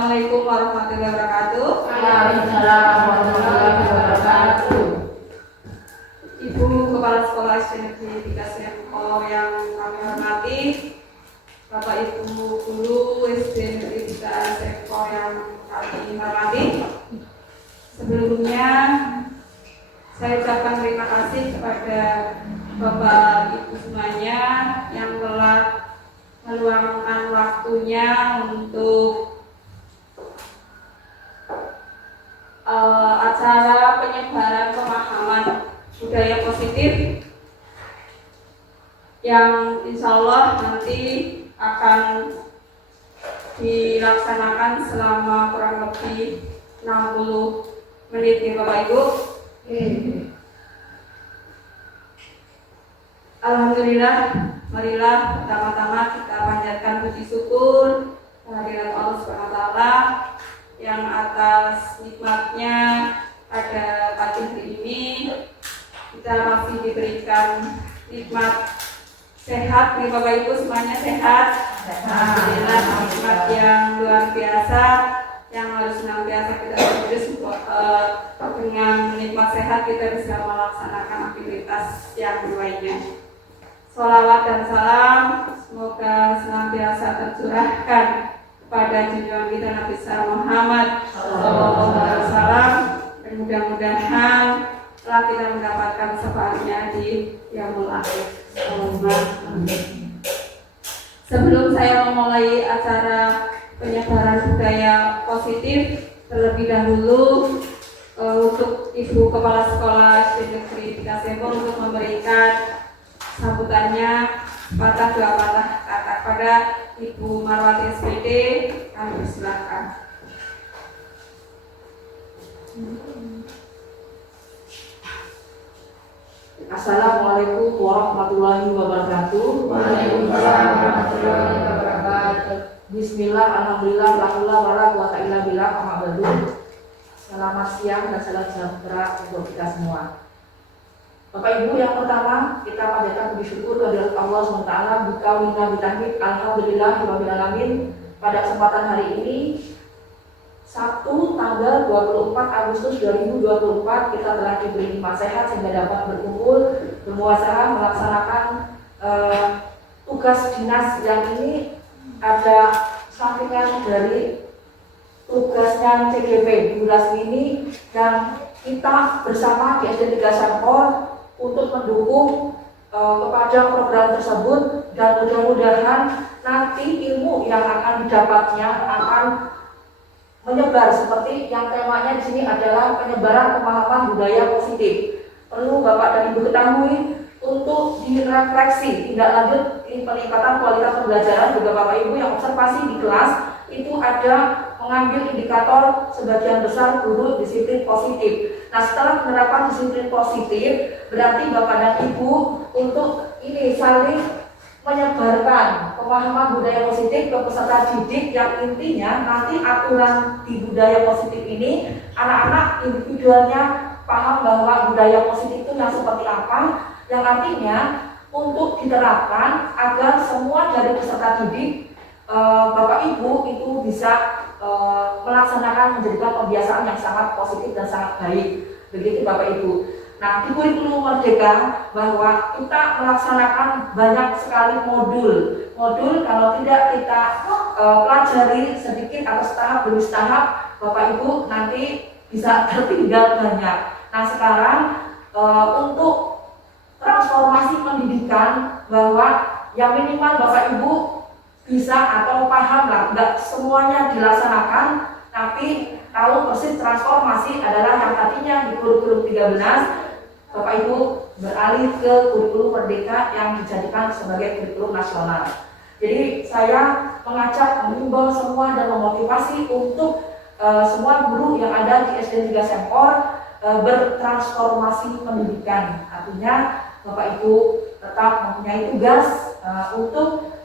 Assalamualaikum warahmatullahi wabarakatuh. Waalaikumsalam warahmatullahi wabarakatuh. Ibu Kepala Sekolah SD Negeri 3 Sempo yang kami hormati, Bapak Ibu Guru SD Negeri 3 Sempo yang kami hormati. Sebelumnya saya ucapkan terima kasih kepada Bapak Ibu semuanya yang telah meluangkan waktunya untuk acara penyebaran pemahaman budaya positif yang insya Allah nanti akan dilaksanakan selama kurang lebih 60 menit ya Bapak Ibu. Alhamdulillah, marilah pertama-tama kita panjatkan puji syukur kehadirat Allah SWT yang atas nikmatnya pada pagi hari ini kita masih diberikan nikmat sehat nih Bapak Ibu semuanya sehat. Alhamdulillah, nikmat yang luar biasa yang harus senantiasa kita terus dengan nikmat sehat kita bisa melaksanakan aktivitas yang lainnya. Sholawat dan salam semoga senantiasa tercurahkan pada junjungan kita Nabi Muhammad SAW, dan mudah-mudahan telah kita mendapatkan syafaatnya di yaumul akhir. Sebelum saya memulai acara penyebaran budaya positif, terlebih dahulu untuk Ibu Kepala Sekolah SD Negeri 3 Sempo untuk memberikan sambutannya patah dua patah kata pada Ibu Marwati SPD, kami persilahkan. Assalamualaikum warahmatullahi wabarakatuh. Waalaikumsalam warahmatullahi wabarakatuh. Bismillah, alhamdulillah, la haula wala quwata illa billah, amma ba'du. Selamat siang dan salam sejahtera untuk kita semua. Bapak Ibu, yang pertama kita panjatkan puji syukur kehadirat Allah SWT bikaulina bitahmid alhamdulillah rabbil alamin. Pada kesempatan hari ini Sabtu tanggal 24 Agustus 2024 kita telah diberi nikmat sehat sehingga dapat berkumpul bermuasaha melaksanakan tugas dinas yang ini ada sampingan dari tugasnya CGP durasi ini, dan kita bersama di SD 3 Sempo untuk mendukung kepada program tersebut, dan mudah-mudahan nanti ilmu yang akan didapatnya akan menyebar seperti yang temanya di sini adalah penyebaran pemahaman budaya positif. Perlu Bapak dan Ibu ketahui untuk direfleksi tindak lanjut peningkatan kualitas pembelajaran juga Bapak Ibu yang observasi di kelas itu ada mengambil indikator sebagian besar guru disiplin positif. Nah, setelah menerapkan disiplin positif, berarti Bapak dan Ibu untuk ini saling menyebarkan pemahaman budaya positif ke peserta didik yang intinya nanti aturan di budaya positif ini anak-anak individualnya paham bahwa budaya positif itu yang seperti apa, yang artinya untuk diterapkan agar semua dari peserta didik Bapak Ibu itu bisa melaksanakan menjadikan kebiasaan yang sangat positif dan sangat baik. Begitu Bapak Ibu. Nah, di kurikulum Merdeka bahwa kita melaksanakan banyak sekali modul. Modul kalau tidak kita pelajari sedikit atau setahap demi setahap, Bapak Ibu nanti bisa tertinggal banyak. Nah, sekarang untuk transformasi pendidikan bahwa yang minimal Bapak Ibu bisa atau paham lah, nggak semuanya dilaksanakan, tapi tahu persis transformasi adalah yang tadinya di kurikulum 13 Bapak Ibu beralih ke kurikulum Merdeka yang dijadikan sebagai kurikulum nasional. Jadi saya mengajak, mengimbau semua dan memotivasi untuk semua guru yang ada di SD 3 Sempo bertransformasi pendidikan. Artinya Bapak Ibu tetap mempunyai tugas untuk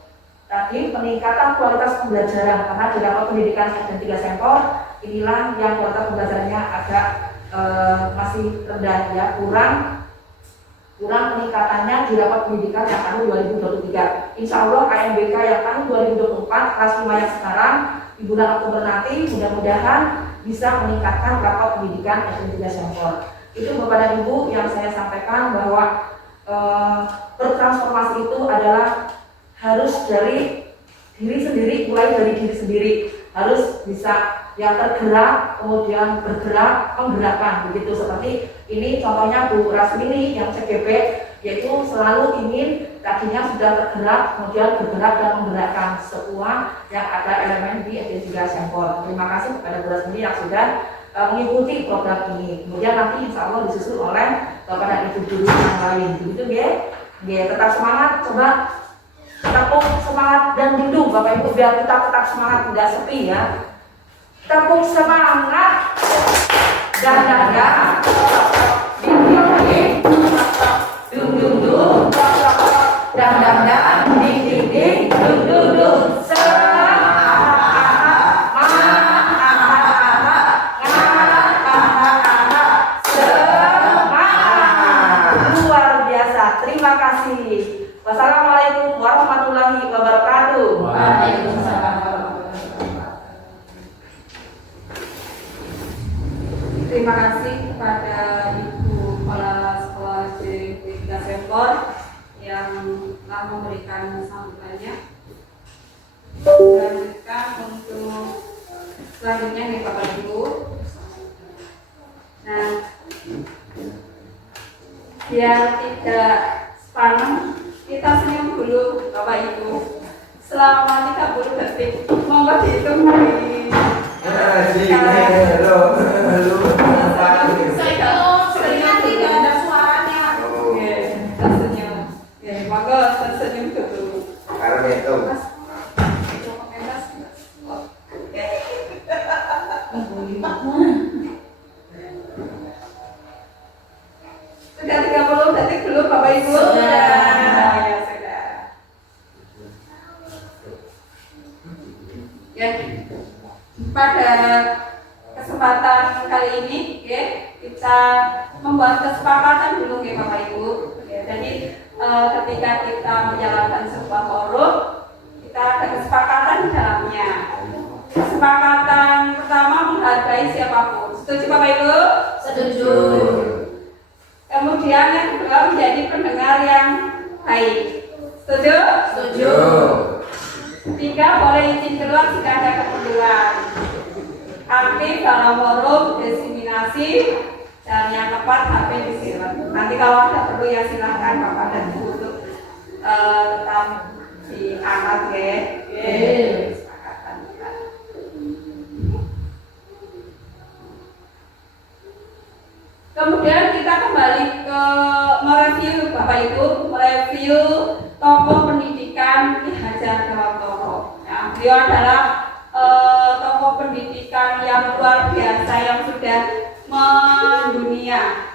tadi peningkatan kualitas pembelajaran, karena di dalam pendidikan SD 3 Sempo inilah yang kualitas pembelajarannya agak masih rendah ya, kurang peningkatannya di rapat pendidikan yang tahun 2023. Insya Allah KMBK yang tahun 2024 kelas 5 yang sekarang di bulan Oktober nanti mudah-mudahan bisa meningkatkan level pendidikan SD 3 Sempor. Itu Bapak dan Ibu yang saya sampaikan bahwa bertransformasi itu adalah harus dari diri sendiri, mulai dari diri sendiri, harus bisa yang tergerak, kemudian bergerak, menggerakkan, begitu. Seperti ini contohnya Bu Rasmini yang CGP, yaitu selalu ingin tadinya sudah tergerak, kemudian bergerak dan menggerakkan semua yang ada elemen di SD 3 Sempor. Terima kasih kepada Bu Rasmini yang sudah mengikuti program ini. Kemudian nanti insya Allah disusul oleh Bapak dan Ibu guru yang lain, begitu ya. Tetap semangat, coba tepuk semangat dan rindu Bapak Ibu biar kita tetap semangat, tidak sepi ya. Tepuk semangat dan ding luar biasa. Terima kasih. Wassalamualaikum warahmatullahi wabarakatuh. Waalaikumsalam. Terima kasih kepada Ibu Kepala Sekolah SD 3 Sempor yang telah memberikan sambutannya. Lanjutkan untuk selanjutnya nih Bapak Ibu. Nah, biar tidak sepaneng, kita senyum dulu Bapak Ibu selama 30 detik. Monggo dihitung dari Seringnya tidak ada suaranya. tersenyum. Monggo tersenyum dulu. Karena itu Sudah 30 detik belum Bapak Ibu? Sudah. Ya, sudah. Ya, pada kesempatan kali ini ya, kita membuat kesepakatan dulu ya Bapak Ibu. Ya, jadi ketika kita menjalankan sebuah forum, kita ada kesepakatan di dalamnya. Kesepakatan pertama menghargai siapapun. Setuju Bapak Ibu? Setuju. Kemudian yang kedua menjadi pendengar yang baik. Setuju? Setuju. Tiga, boleh izin keluar jika ada keperluan. Aktif dalam forum diseminasi. Dan yang keempat, HP disilat. Nanti kalau ada perlu ya silahkan Bapak dan Ibu untuk tetap diangkat ya. Kesepakatan kita. Kemudian kita kembali ke mereview Bapak Ibu, mereview tokoh pendidikan Ki Hajar Dewantoro. Nah, beliau adalah tokoh pendidikan yang luar biasa yang sudah mendunia.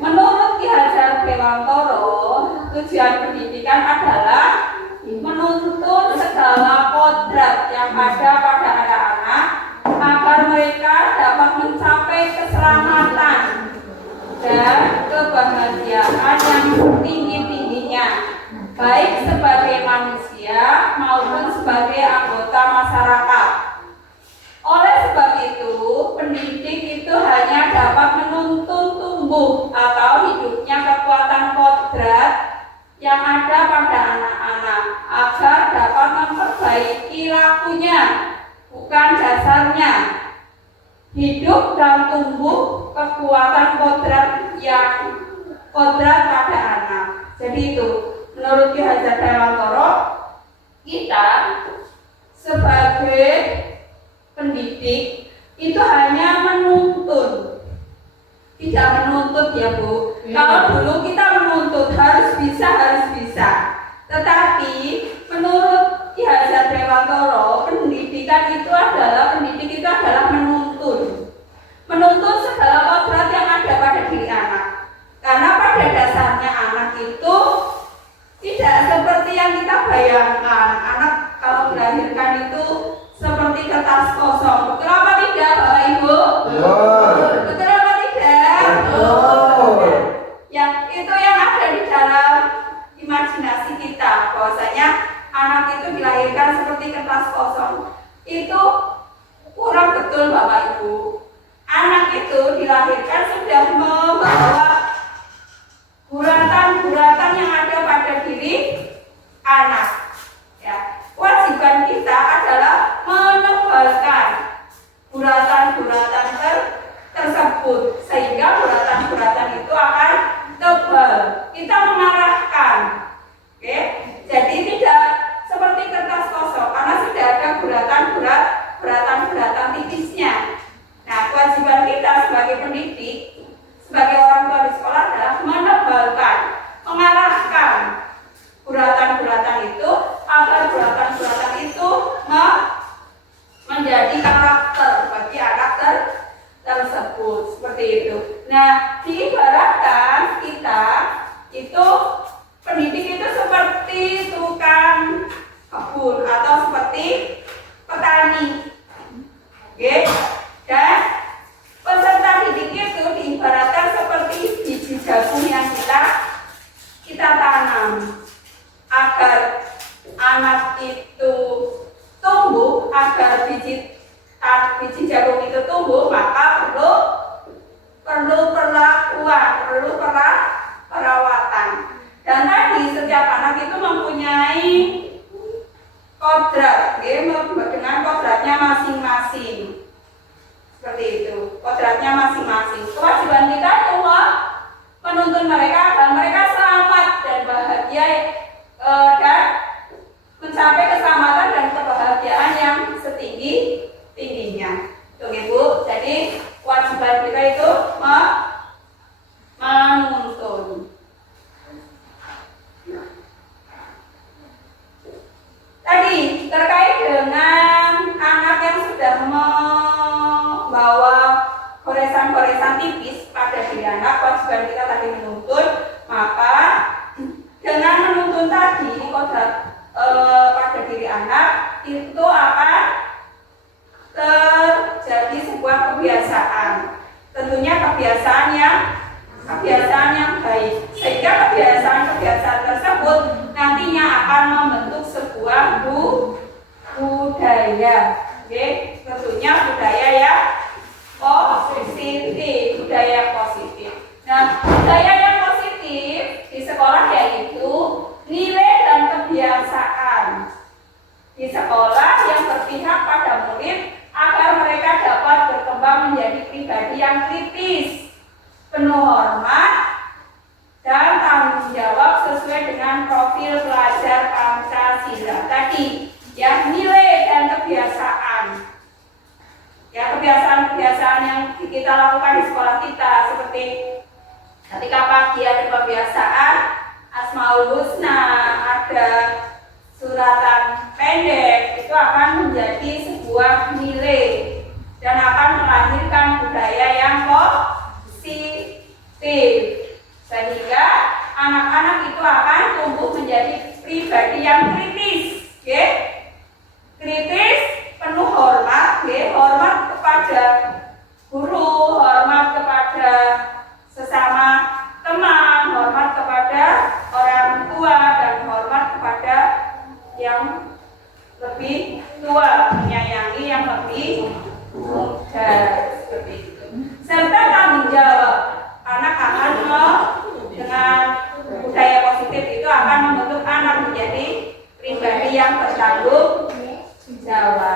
Menurut Ki Hajar Dewantoro, tujuan pendidikan adalah menuntun segala kodrat yang ada pada anak-anak agar mereka dapat mencapai keselamatan dan kebahagiaan yang tinggi-tingginya, baik sebagai manusia maupun sebagai anggota masyarakat. Oleh sebab itu, pendidik itu hanya dapat menuntun tumbuh atau hidupnya kekuatan kodrat yang ada pada anak-anak agar dapat memperbaiki lakunya, bukan dasarnya. Hidup dan tumbuh kekuatan kodrat yang kodrat pada anak. Jadi itu menurut Ki Hajar Dewantoro, kita sebagai pendidik itu hanya menuntun, tidak menuntut ya Bu. Kalau dulu kita menuntut harus bisa. Tetapi menurut Ki Hajar Dewantoro, pendidik itu adalah menuntun segala kodrat yang ada pada diri anak. Karena pada dasarnya anak itu tidak seperti yang kita bayangkan. Anak kalau dilahirkan itu seperti kertas kosong. Betul apa tidak Bapak Ibu? Betul apa tidak? Yang itu yang ada di dalam imajinasi kita, bahwasanya anak itu dilahirkan seperti kertas kosong, Memang betul Bapak Ibu, anak itu dilahirkan sudah membawa guratan-guratan yang ada pada diri anak. Ya, kewajiban kita adalah menebalkan guratan-guratan tersebut sehingga guratan-guratan itu akan tebal. Kita mengarahkan, oke? Jadi tidak seperti kertas kosong karena sudah ada guratan-guratan tipisnya. Nah, kewajiban kita sebagai pendidik, sebagai orang tua di sekolah adalah menebalkan, mengarahkan guratan-guratan itu agar guratan-guratan itu menjadi karakter bagi anak tersebut, seperti itu. Nah, diibaratkan kita itu pendidik itu seperti tukang kebun atau seperti petani, oke? Dan peserta didik itu diibaratkan seperti biji jagung yang kita tanam. Agar anak itu tumbuh, agar biji jagung itu tumbuh, maka perlu perlakuan, perlu perawatan. Dan tadi setiap anak itu mempunyai kodrat, dengan kodratnya masing-masing. Seperti itu, kodratnya masing-masing. Kewajiban kita adalah menuntun mereka agar mereka selamat dan bahagia, dan mencapai keselamatan dan kebahagiaan yang setinggi-tingginya. Tuh Ibu, jadi kewajiban kita itu menuntun. Tadi terkait dengan anak yang sudah membawa goresan-goresan tipis pada diri anak, kewajiban kita tadi menuntun, maka dengan menuntun tadi kodrat pada diri anak itu akan terjadi sebuah kebiasaan. Tentunya kebiasaan yang baik, sehingga kebiasaan tersebut nantinya akan membentuk sebuah budaya. Oke, tentunya budaya yang positif, budaya positif. Nah, budaya yang positif di sekolah yaitu nilai dan kebiasaan di sekolah yang berpihak pada murid agar mereka dapat berkembang menjadi pribadi yang kritis, penuh hormat, dan tanggung jawab sesuai dengan profil pelajar Pancasila tadi. Ya, nilai dan kebiasaan. Ya, kebiasaan-kebiasaan yang kita lakukan di sekolah kita seperti ketika pagi ada pembiasaan Asmaul Husna, ada suratan pendek, itu akan menjadi sebuah nilai dan akan melahirkan budaya yang positif, sehingga anak-anak itu akan tumbuh menjadi pribadi yang kritis, oke? Kritis, penuh hormat, hormat kepada guru, hormat kepada sesama teman, hormat kepada orang tua, dan hormat kepada yang lebih tua, menyayangi yang lebih muda, seperti itu. Serta tanggung jawab, anak akan dengan budaya positif itu akan membentuk anak menjadi pribadi yang bertanggung jawab.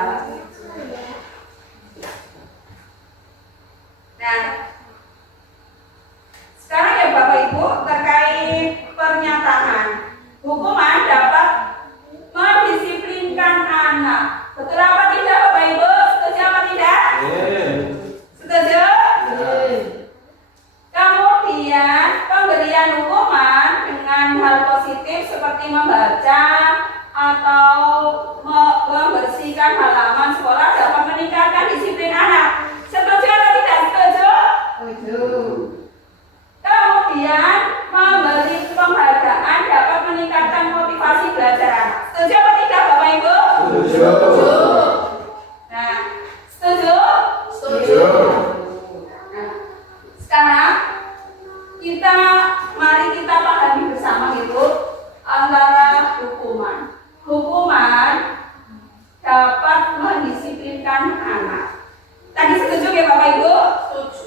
ya Bapak Ibu?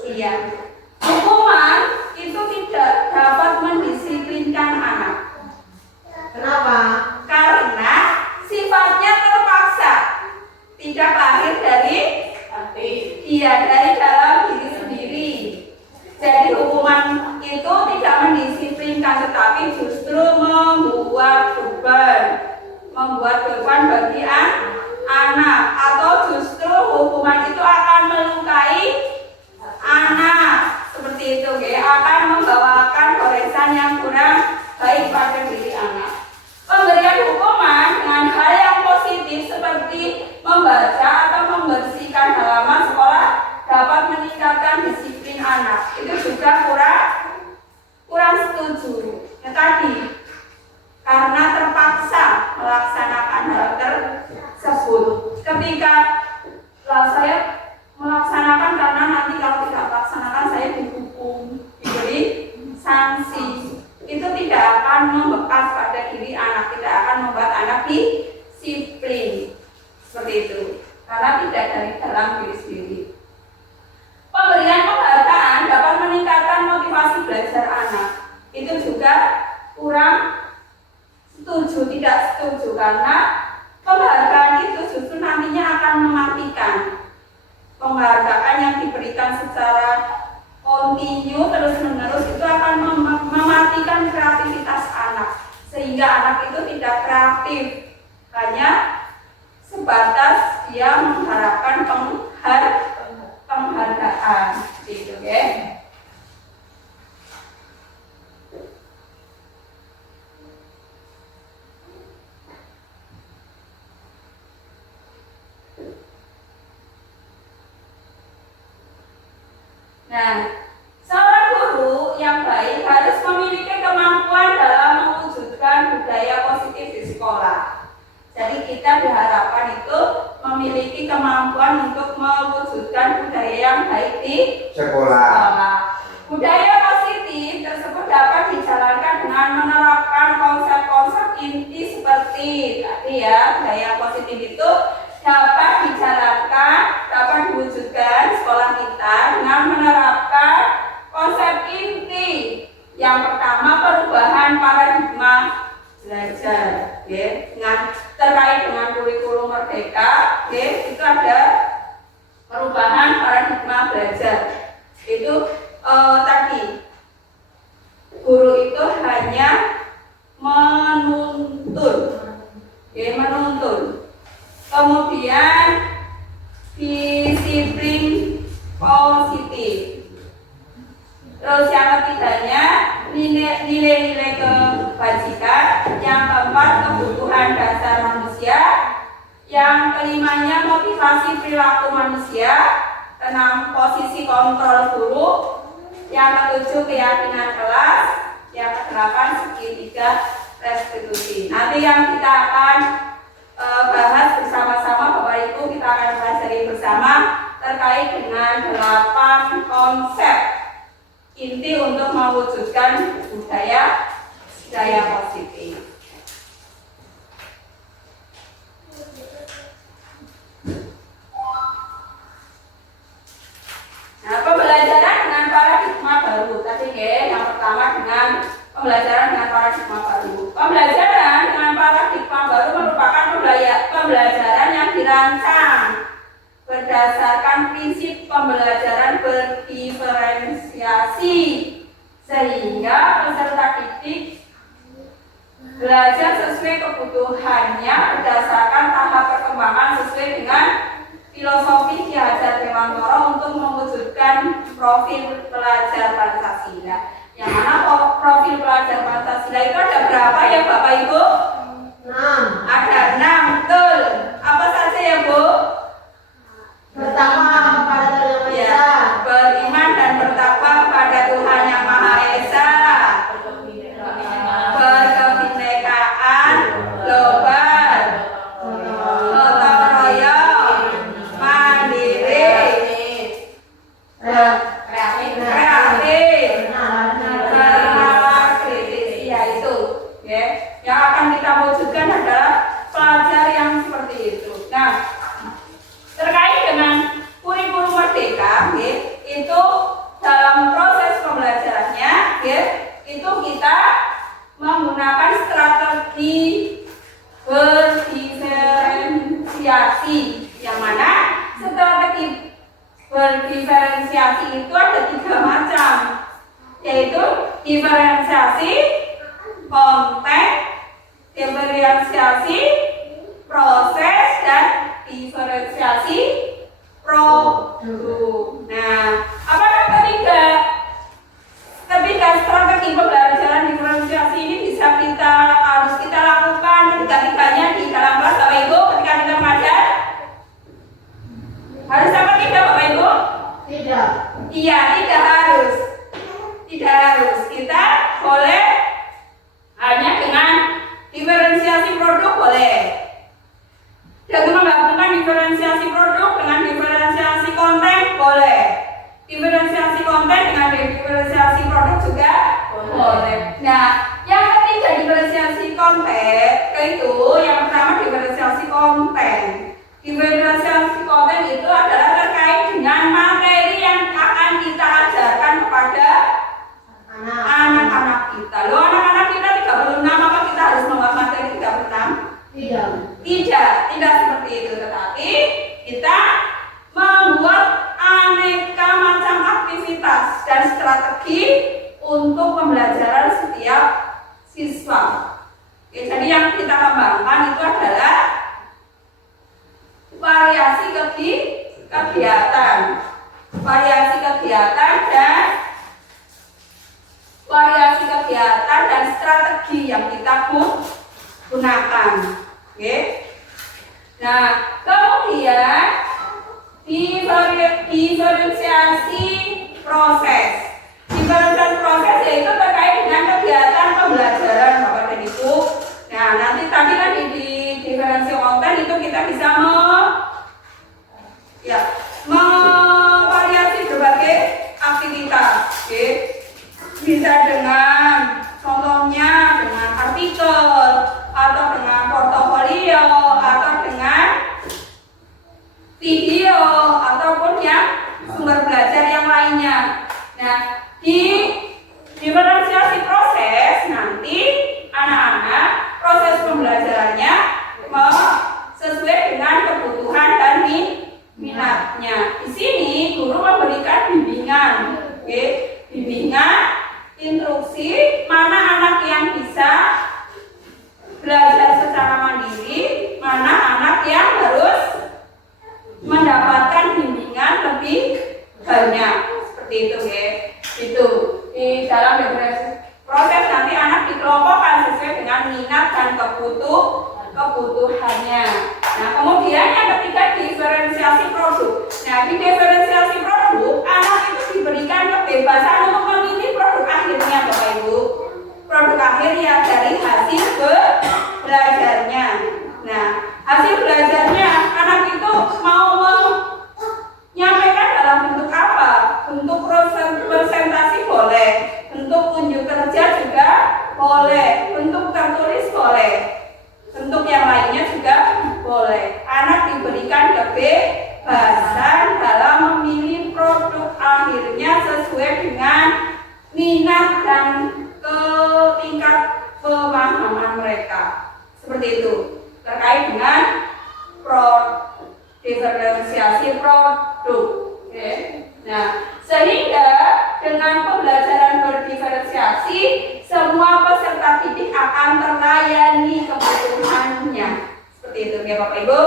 Iya. Hukuman itu tidak dapat mendisiplinkan anak. Kenapa? Karena sifatnya terpaksa, tidak lahir dari dari dalam diri sendiri. Jadi hukuman itu tidak mendisiplinkan, tetapi justru membuat beban bagi anak, atau justru hukuman itu akan melukai anak, seperti itu, ya, akan membawakan goresan yang kurang baik pada diri anak. Pemberian hukuman dengan hal yang positif seperti membaca atau membersihkan halaman sekolah dapat meningkatkan disiplin anak. Itu juga kurang setuju. Ya, tadi karena terpaksa melaksanakan hal tersebut. Ketika saya melaksanakan karena nanti kalau tidak melaksanakan saya dihukum, diberi sanksi, itu tidak akan membekas pada diri anak, tidak akan membuat anak disiplin, seperti itu, karena tidak dari dalam diri sendiri. Pemberian penghargaan dapat meningkatkan motivasi belajar anak. Itu juga kurang setuju, tidak setuju, karena penghargaan itu justru nantinya akan mematikan. Penghargaan yang diberikan secara kontinu terus-menerus itu akan mematikan kreativitas anak, sehingga anak itu tidak kreatif, hanya sebatas dia mengharapkan penghargaan, gitu ya. Nah, seorang guru yang baik harus memiliki kemampuan dalam mewujudkan budaya positif di sekolah. Jadi kita diharapkan itu memiliki kemampuan untuk mewujudkan budaya yang baik di sekolah. Budaya positif tersebut dapat dijalankan dengan menerapkan konsep-konsep inti seperti tadi ya. Budaya positif itu dapat dijalankan, dapat diwujudkan sekolah kita dengan menerapkan konsep inti. Yang pertama, perubahan paradigma belajar, ya, terkait dengan kurikulum merdeka, ya, itu ada perubahan paradigma belajar. Itu tadi guru itu hanya menuntun, ya, menuntun. Kemudian disiplin positif. Terus yang ketiganya nilai-nilai kebajikan. Yang keempat, kebutuhan dasar manusia. Yang kelimanya, motivasi perilaku manusia. Keenam, posisi kontrol guru. Yang ketujuh, keyakinan kelas. Yang kedelapan, segitiga restitusi. Nanti yang kita akan bahas bersama-sama, Bapak Ibu, kita akan pelajari bersama terkait dengan 8 konsep inti untuk mewujudkan budaya positif. Nah, pembelajaran dengan paradigma baru tadi, ya, yang pertama dengan pembelajaran dengan paradigma baru. Pembelajaran dengan paradigma baru merupakan pembelajaran yang dirancang berdasarkan prinsip pembelajaran berdiferensiasi, sehingga peserta didik belajar sesuai kebutuhannya berdasarkan tahap perkembangan sesuai dengan filosofi Ki Hajar Dewantara untuk mewujudkan profil pelajar Pancasila. Yang mana profil pelajar Pancasila itu ada berapa ya Bapak Ibu? 6. Ada 6, betul. Apa saja ya Bu? Pertama, pada Tuhan Yang Maha Ya, Esa. beriman dan bertakwa pada Tuhan Yang Maha Esa, berkebinekaan global, gotong royong, mandiri, kreatif, bernalar kritis, yaitu ya, yang akan kita wujudkan adalah pelajar yang seperti itu. Nah, berdiferensiasi itu ada 3 macam, yaitu diferensiasi konten, diferensiasi proses, dan diferensiasi produk. Nah, apakah ketiga strategi pembelajaran diferensiasi ini harus kita lakukan ketiga-tiganya di dalam kelas Bapak Ibu ketika kita mengajar? Harus apa tidak Bapak Ibu? Tidak. Iya, tidak harus. Tidak harus. Kita boleh hanya dengan diferensiasi produk boleh. Dan menggabungkan diferensiasi produk dengan diferensiasi konten boleh. Diferensiasi konten dengan diferensiasi produk juga boleh. Nah, yang ketiga diferensiasi konten itu yang pertama diferensiasi konten. Diferensiasi konten itu adalah terkait dengan materi yang akan kita ajarkan kepada anak-anak kita. Loh, anak-anak kita 36, apa kita harus membuat materi 36? Tidak seperti itu, tetapi kita membuat aneka macam aktivitas dan strategi untuk pembelajaran setiap siswa. Oke, jadi yang kita kembangkan itu adalah variasi kegiatan dan strategi yang kita gunakan. Oke. Nah, kemudian diferensiasi proses. Diferensiasi proses yaitu terkait dengan kegiatan pembelajaran Bapak dan Ibu. Nah, nanti tadi kan di diferensi konten itu kita bisa memvariasi berbagai aktivitas. Oke. Bisa dengan contohnya dengan artikel atau dengan portofolio atau dengan video ataupun yang sumber belajar yang lainnya. Nah, di diferensiasi proses nanti anak-anak proses pembelajarannya sesuai dengan kebutuhan dan minatnya. Di sini guru memberikan bimbingan, oke? Bimbingan, instruksi mana anak yang bisa belajar secara mandiri, mana anak yang harus mendapatkan bimbingan lebih banyak. Seperti itu, oke? Itu di dalam diferensiasi proses nanti anak dikelompokkan sesuai dengan minat dan kebutuhannya. Nah, kemudian yang ketiga diferensiasi produk. Nah, di diferensiasi produk anak itu diberikan kebebasan untuk memilih produk akhirnya, Bapak Ibu. Produk akhir yang dari hasil belajarnya. Nah, hasil belajarnya anak itu mau menyampaikan dalam bentuk apa? Bentuk presentasi boleh, bentuk unjuk kerja juga boleh, bentuk tertulis boleh, bentuk yang lainnya juga boleh. Anak diberikan kebebasan dalam memilih produk akhirnya sesuai dengan minat dan tingkat pemahaman mereka. Seperti itu terkait dengan diferensiasi produk. Oke. Nah, sehingga dengan pembelajaran berdiferensiasi semua peserta didik akan terlayani kebutuhannya. Seperti itu ya Bapak Ibu.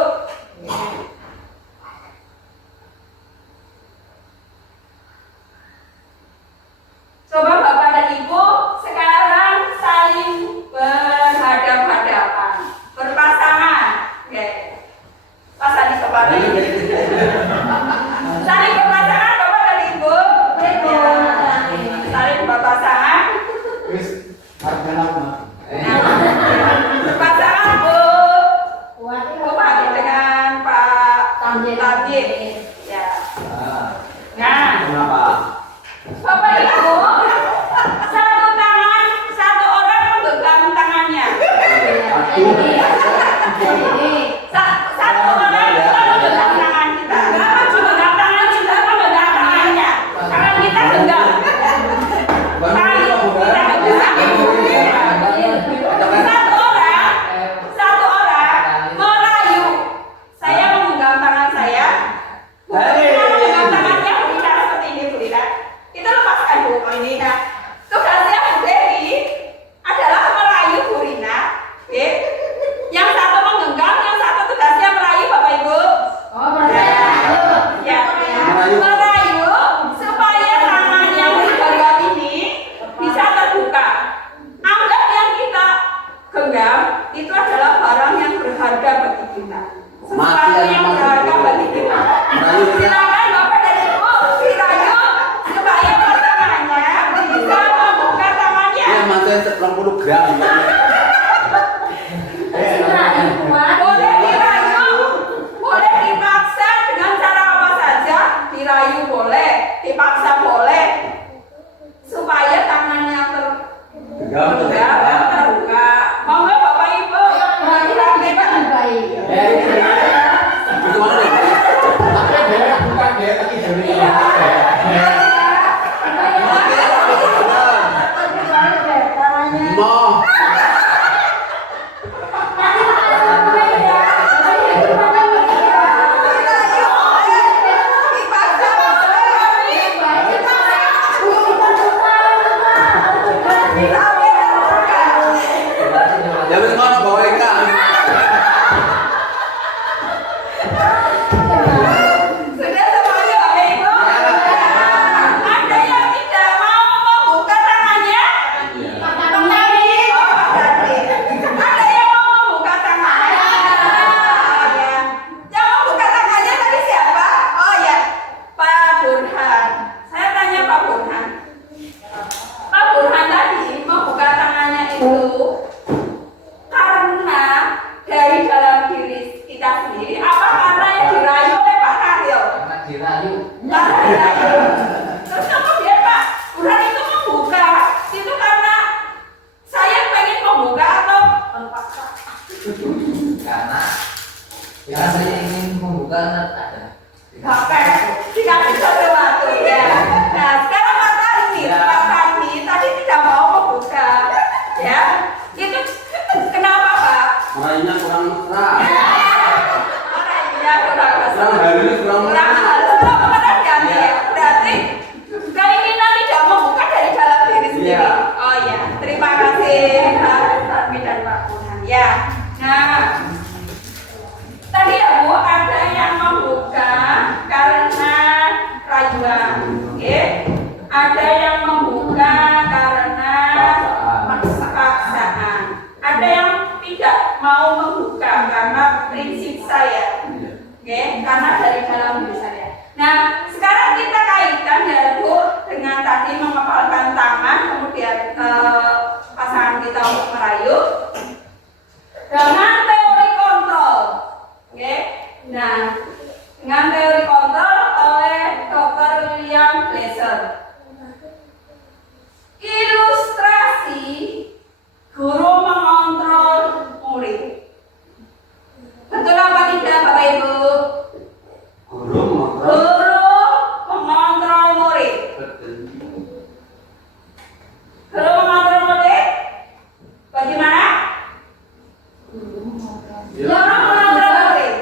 Coba Bapak dan Ibu sekarang saling berhadapan-hadapan, berpasangan. Oke. Pasang di kepala. Saling berpasangan Bapak dan Ibu. Saling berpasangan. Berpasangan Bu Bupati dengan Pak Tamjid. Ya. Nah, Bapak Ibu, satu orang memegang tangannya. Satu orang memegang tangan kita. Memegang tangan kita, memegang tangannya. Tangan kita genggam. Tangan kita genggam. Satu orang merayu. Saya memegang tangan saya. Kita memegang tangannya. kurang halus benar ganti ya. Berarti keinginan tidak membuka dari dalam diri sendiri. Iya. Oh ya, terima kasih Pak Armi dan Pak Burhan. Ya, nah tadi ya Bu ada yang membuka karena rayuan, oke? Ada yang membuka karena paksaan. Ada yang tidak mau membuka karena prinsip saya. Oke, karena dari dalam diri saya. Nah, sekarang kita kaitkan ya Bu dengan tadi mengepalkan tangan, kemudian pasangan kita untuk merayu dengan teori kontrol. Oke, nah dengan teori kontrol oleh Dr. William Glasser. Ilustrasi guru mengontrol murid. Betul apa tidak Bapak Ibu? Guru Guru mengontrol murid. Guru mengontrol murid? Bagaimana? Guru mengontrol murid.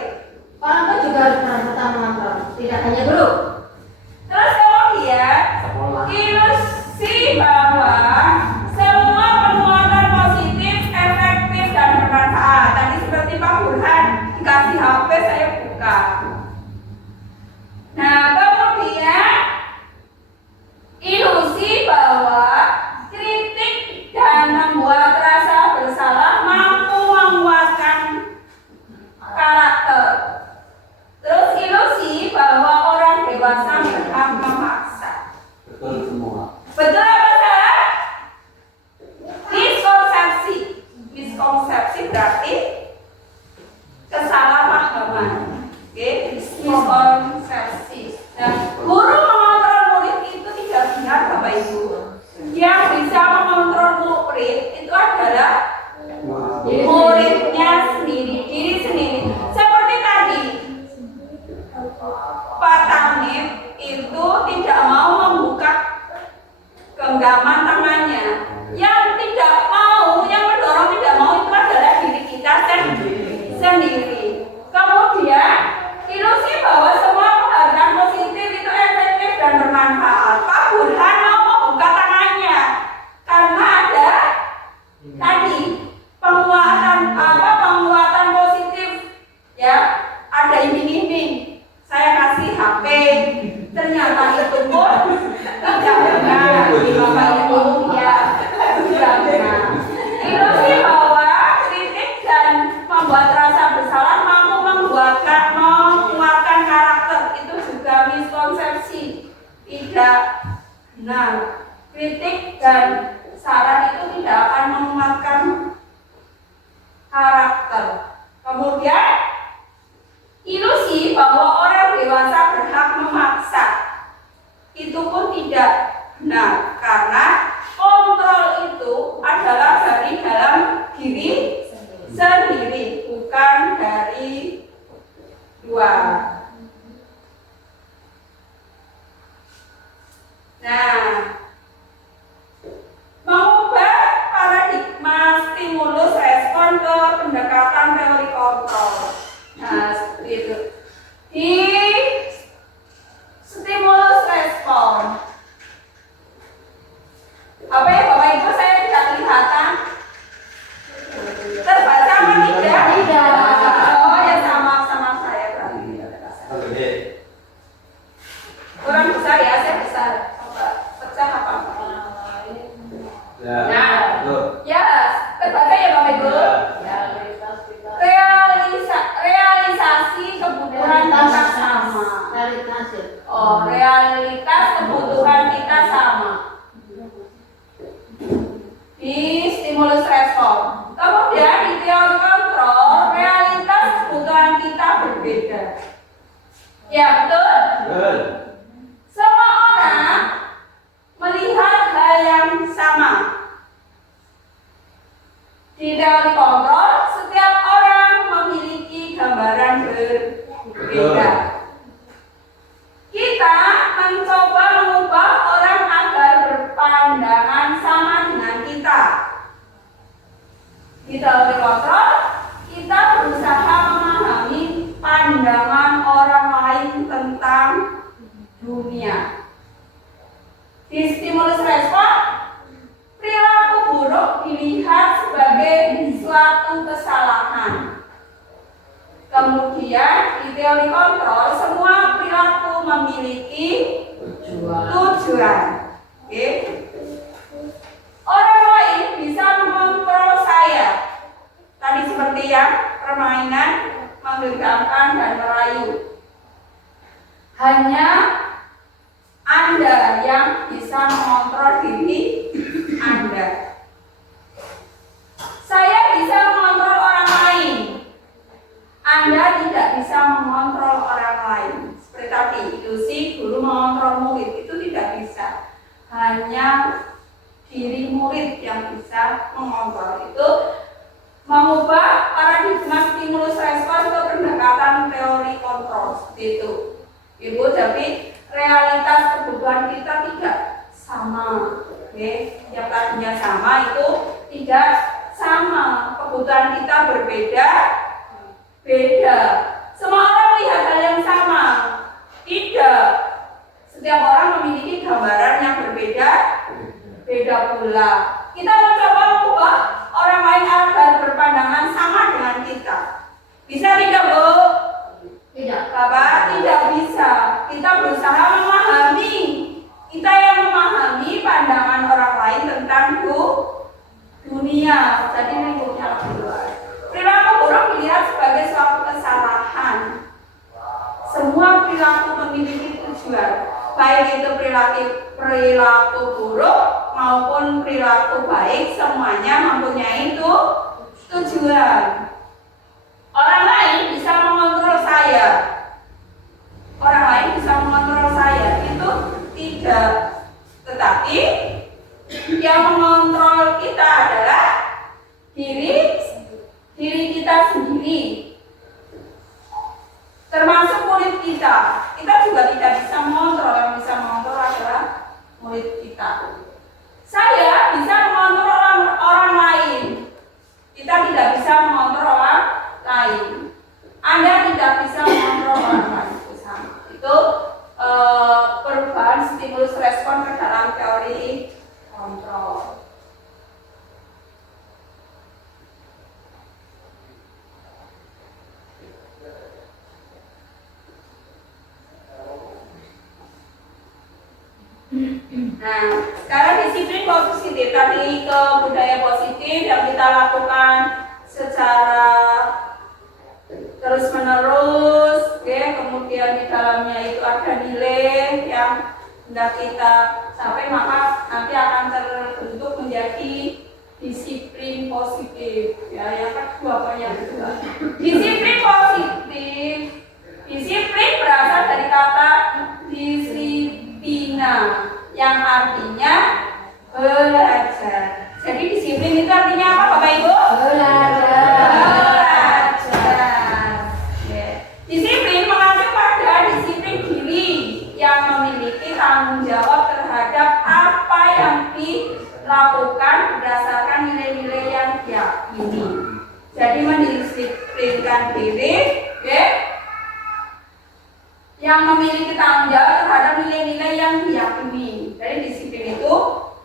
Orang tua juga harus peran serta mengontrol, tidak hanya guru. Terus kemudian ilusi bahwa semua penguatan positif, efektif dan bermanfaat. Tadi seperti Pak Burhan dikasih HP saya buka. Nah kemudian ilusi bahwa kritik dan membuat rasa bersalah mampu menguatkan karakter. Terus ilusi bahwa orang dewasa berhak memaksa. Betul semua. Betul apa salah? Miskonsepsi. Miskonsepsi berarti kesalahpahaman. Oke, miskonsepsi. Nah, guru mengontrol murid itu tidak benar Bapak Ibu. Yang bisa mengontrol murid itu adalah muridnya sendiri, diri sendiri. Seperti tadi Pak Tamim itu tidak mau membuka genggaman tangannya. Yang tidak mau, yang mendorong tidak mau itu adalah diri kita sendiri. Kemudian ilusi bahwa semua penghargaan positif itu efektif dan bermanfaat. Pak Burhan mau membuka tangannya karena ada tadi penguatan positif ya, ada iming-iming. Saya kasih HP, ternyata itu pun tidak benar. Bapak Ibu ya, tidak benar. Ilusi bahwa kritik dan membuat rasa bersalah mampu menguatkan karakter itu juga miskonsepsi, tidak benar. Kritik dan saran itu tidak akan menguatkan karakter. Kemudian ilusi bahwa orang dewasa berhak memaksa itu pun tidak benar karena kontrol itu adalah dari dalam diri sendiri, bukan dari luar. Nah, mengubah paradigma stimulus respon ke pendekatan teori kontrol. Nah, seperti itu. Di stimulus respon. Apa ya Bapak Ibu, saya tidak kelihatan. Terbaca apa tidak? Tidak. Oh ya, sama saya berarti. Oke. Kurang besar ya, saya besar. Coba pecah apa? Ya. Nah, Betul. ya, terbaca ya Bapak Ibu. Realisasi kebutuhan kita sama. Realitas ya. Oh, realitas kebutuhan kita sama. Di stimulus respon. Kemudian di teori kontrol, realitas kebutuhan kita berbeda. Ya, betul? Betul. Semua orang melihat hal yang sama. Di teori kontrol, setiap orang memiliki gambaran berbeda. Kita mencoba mengubah orang agar berpandangan sama dengan kita. Di teori kontrol, kita berusaha memahami pandangan orang lain dunia. Di stimulus respon, perilaku buruk dilihat sebagai suatu kesalahan. Kemudian di teori kontrol, semua perilaku memiliki tujuan. Oke. Orang lain bisa mengontrol saya. Tadi seperti yang permainan menggenggamkan dan merayu. Hanya Anda yang bisa mengontrol diri Anda. Saya bisa mengontrol orang lain. Anda tidak bisa mengontrol orang lain. Seperti tadi, ilusi guru mengontrol murid itu tidak bisa. Hanya diri murid yang bisa mengontrol. Itu mengubah paradigma stimulus respon ke pendekatan teori kontrol seperti itu. Ibu, tapi realitas kebutuhan kita tidak sama. Oke, yang tadinya sama itu tidak sama. Kebutuhan kita berbeda. Semua orang lihat hal yang sama. Tidak. Setiap orang memiliki gambaran yang berbeda pula. Kita mencoba mengubah orang lain agar berpandangan sama dengan kita. Bisa tidak, Bu? Tidak. Bapak, tidak bisa. Kita berusaha memahami. Kita yang memahami pandangan orang lain tentang dunia. Jadi lingkupnya lebih luas. Perilaku buruk dilihat sebagai suatu kesalahan. Semua perilaku memiliki tujuan, baik itu perilaku buruk maupun perilaku baik, semuanya mempunyai tujuan. Orang lain bisa mengontrol saya. Orang lain bisa mengontrol saya, itu tidak. Tetapi yang mengontrol kita adalah diri kita sendiri, termasuk murid kita. Kita juga tidak bisa mengontrol. Yang bisa mengontrol adalah murid kita. Saya bisa mengontrol orang lain. Kita tidak bisa mengontrol orang lain. Anda tidak bisa mengontrol orang lain. Itu perubahan stimulus respon ke dalam teori kontrol. Nah, sekarang disiplin positif. Tadi ke budaya positif yang kita lakukan secara terus menerus, kemudian di dalamnya itu ada nilai yang hendak kita sampai, maka nanti akan terbentuk menjadi disiplin positif. Ya, yang kedua disiplin positif. Disiplin berasal dari kata disiplina, yang artinya belajar. Jadi disiplin itu artinya apa, Bapak Ibu? Belajar. Disiplin mengacu pada disiplin diri yang memiliki tanggung jawab terhadap apa yang dilakukan berdasarkan nilai-nilai yang diyakini. Jadi mendisiplinkan diri, yang memiliki tanggung jawab terhadap nilai-nilai yang diyakini. Jadi disiplin itu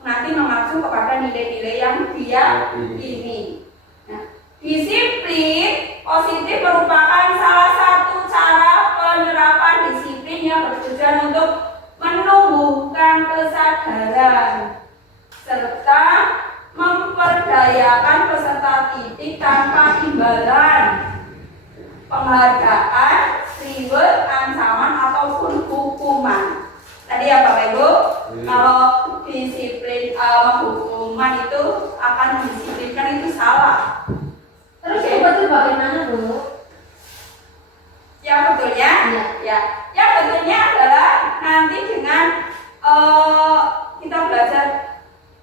nanti mengacu kepada nilai-nilai yang diyakini. Nah, disiplin positif merupakan salah satu cara penerapan disiplin yang bertujuan untuk menumbuhkan kesadaran serta memperdayakan peserta didik tanpa imbalan, penghargaan, reward, ancaman ataupun hukuman. Tadi ya Bapak Ibu, kalau disiplin hukuman itu akan mendisiplinkan, itu salah. Terus yang betul bagaimana, Bu? Yang betulnya, yang betulnya adalah nanti dengan kita belajar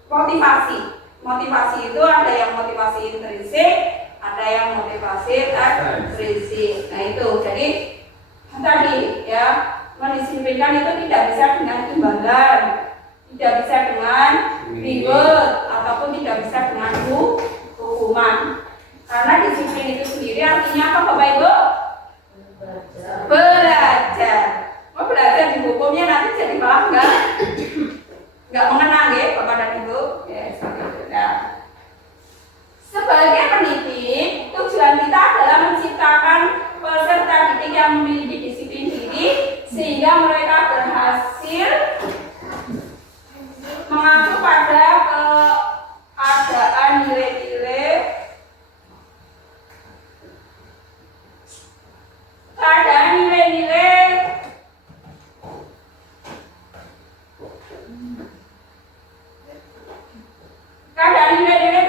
motivasi. Motivasi itu ada yang motivasi intrinsik, ada yang motivasi ekstrinsik. Nah itu, jadi tadi ya, mendisiplinkan itu tidak bisa dengan imbalan, tidak bisa dengan reward, ataupun tidak bisa dengan hukuman. Karena disiplin itu sendiri artinya apa, Bapak Ibu? Belajar. Mau belajar, dihukumnya nanti sehingga mereka berhasil mengacu pada keadaan nilai-nilai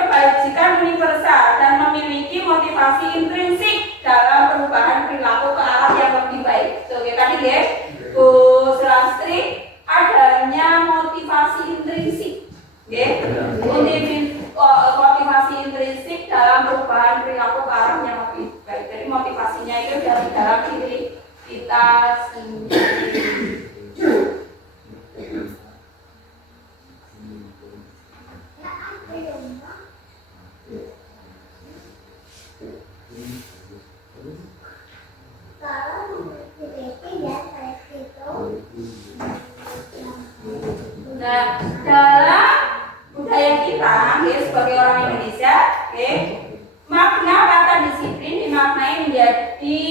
kebajikan universal dan memiliki motivasi intrinsik dalam perubahan perilaku ke arah yang lebih baik. Oke, tadi ya, Bu Sulastri, adanya motivasi intrinsik, motivasi intrinsik dalam perubahan perilaku ke arah yang lebih baik. Jadi motivasinya itu dari dalam diri kita sendiri. Nah, dalam budaya kita, sebagai orang Indonesia, makna kata disiplin dimaknai menjadi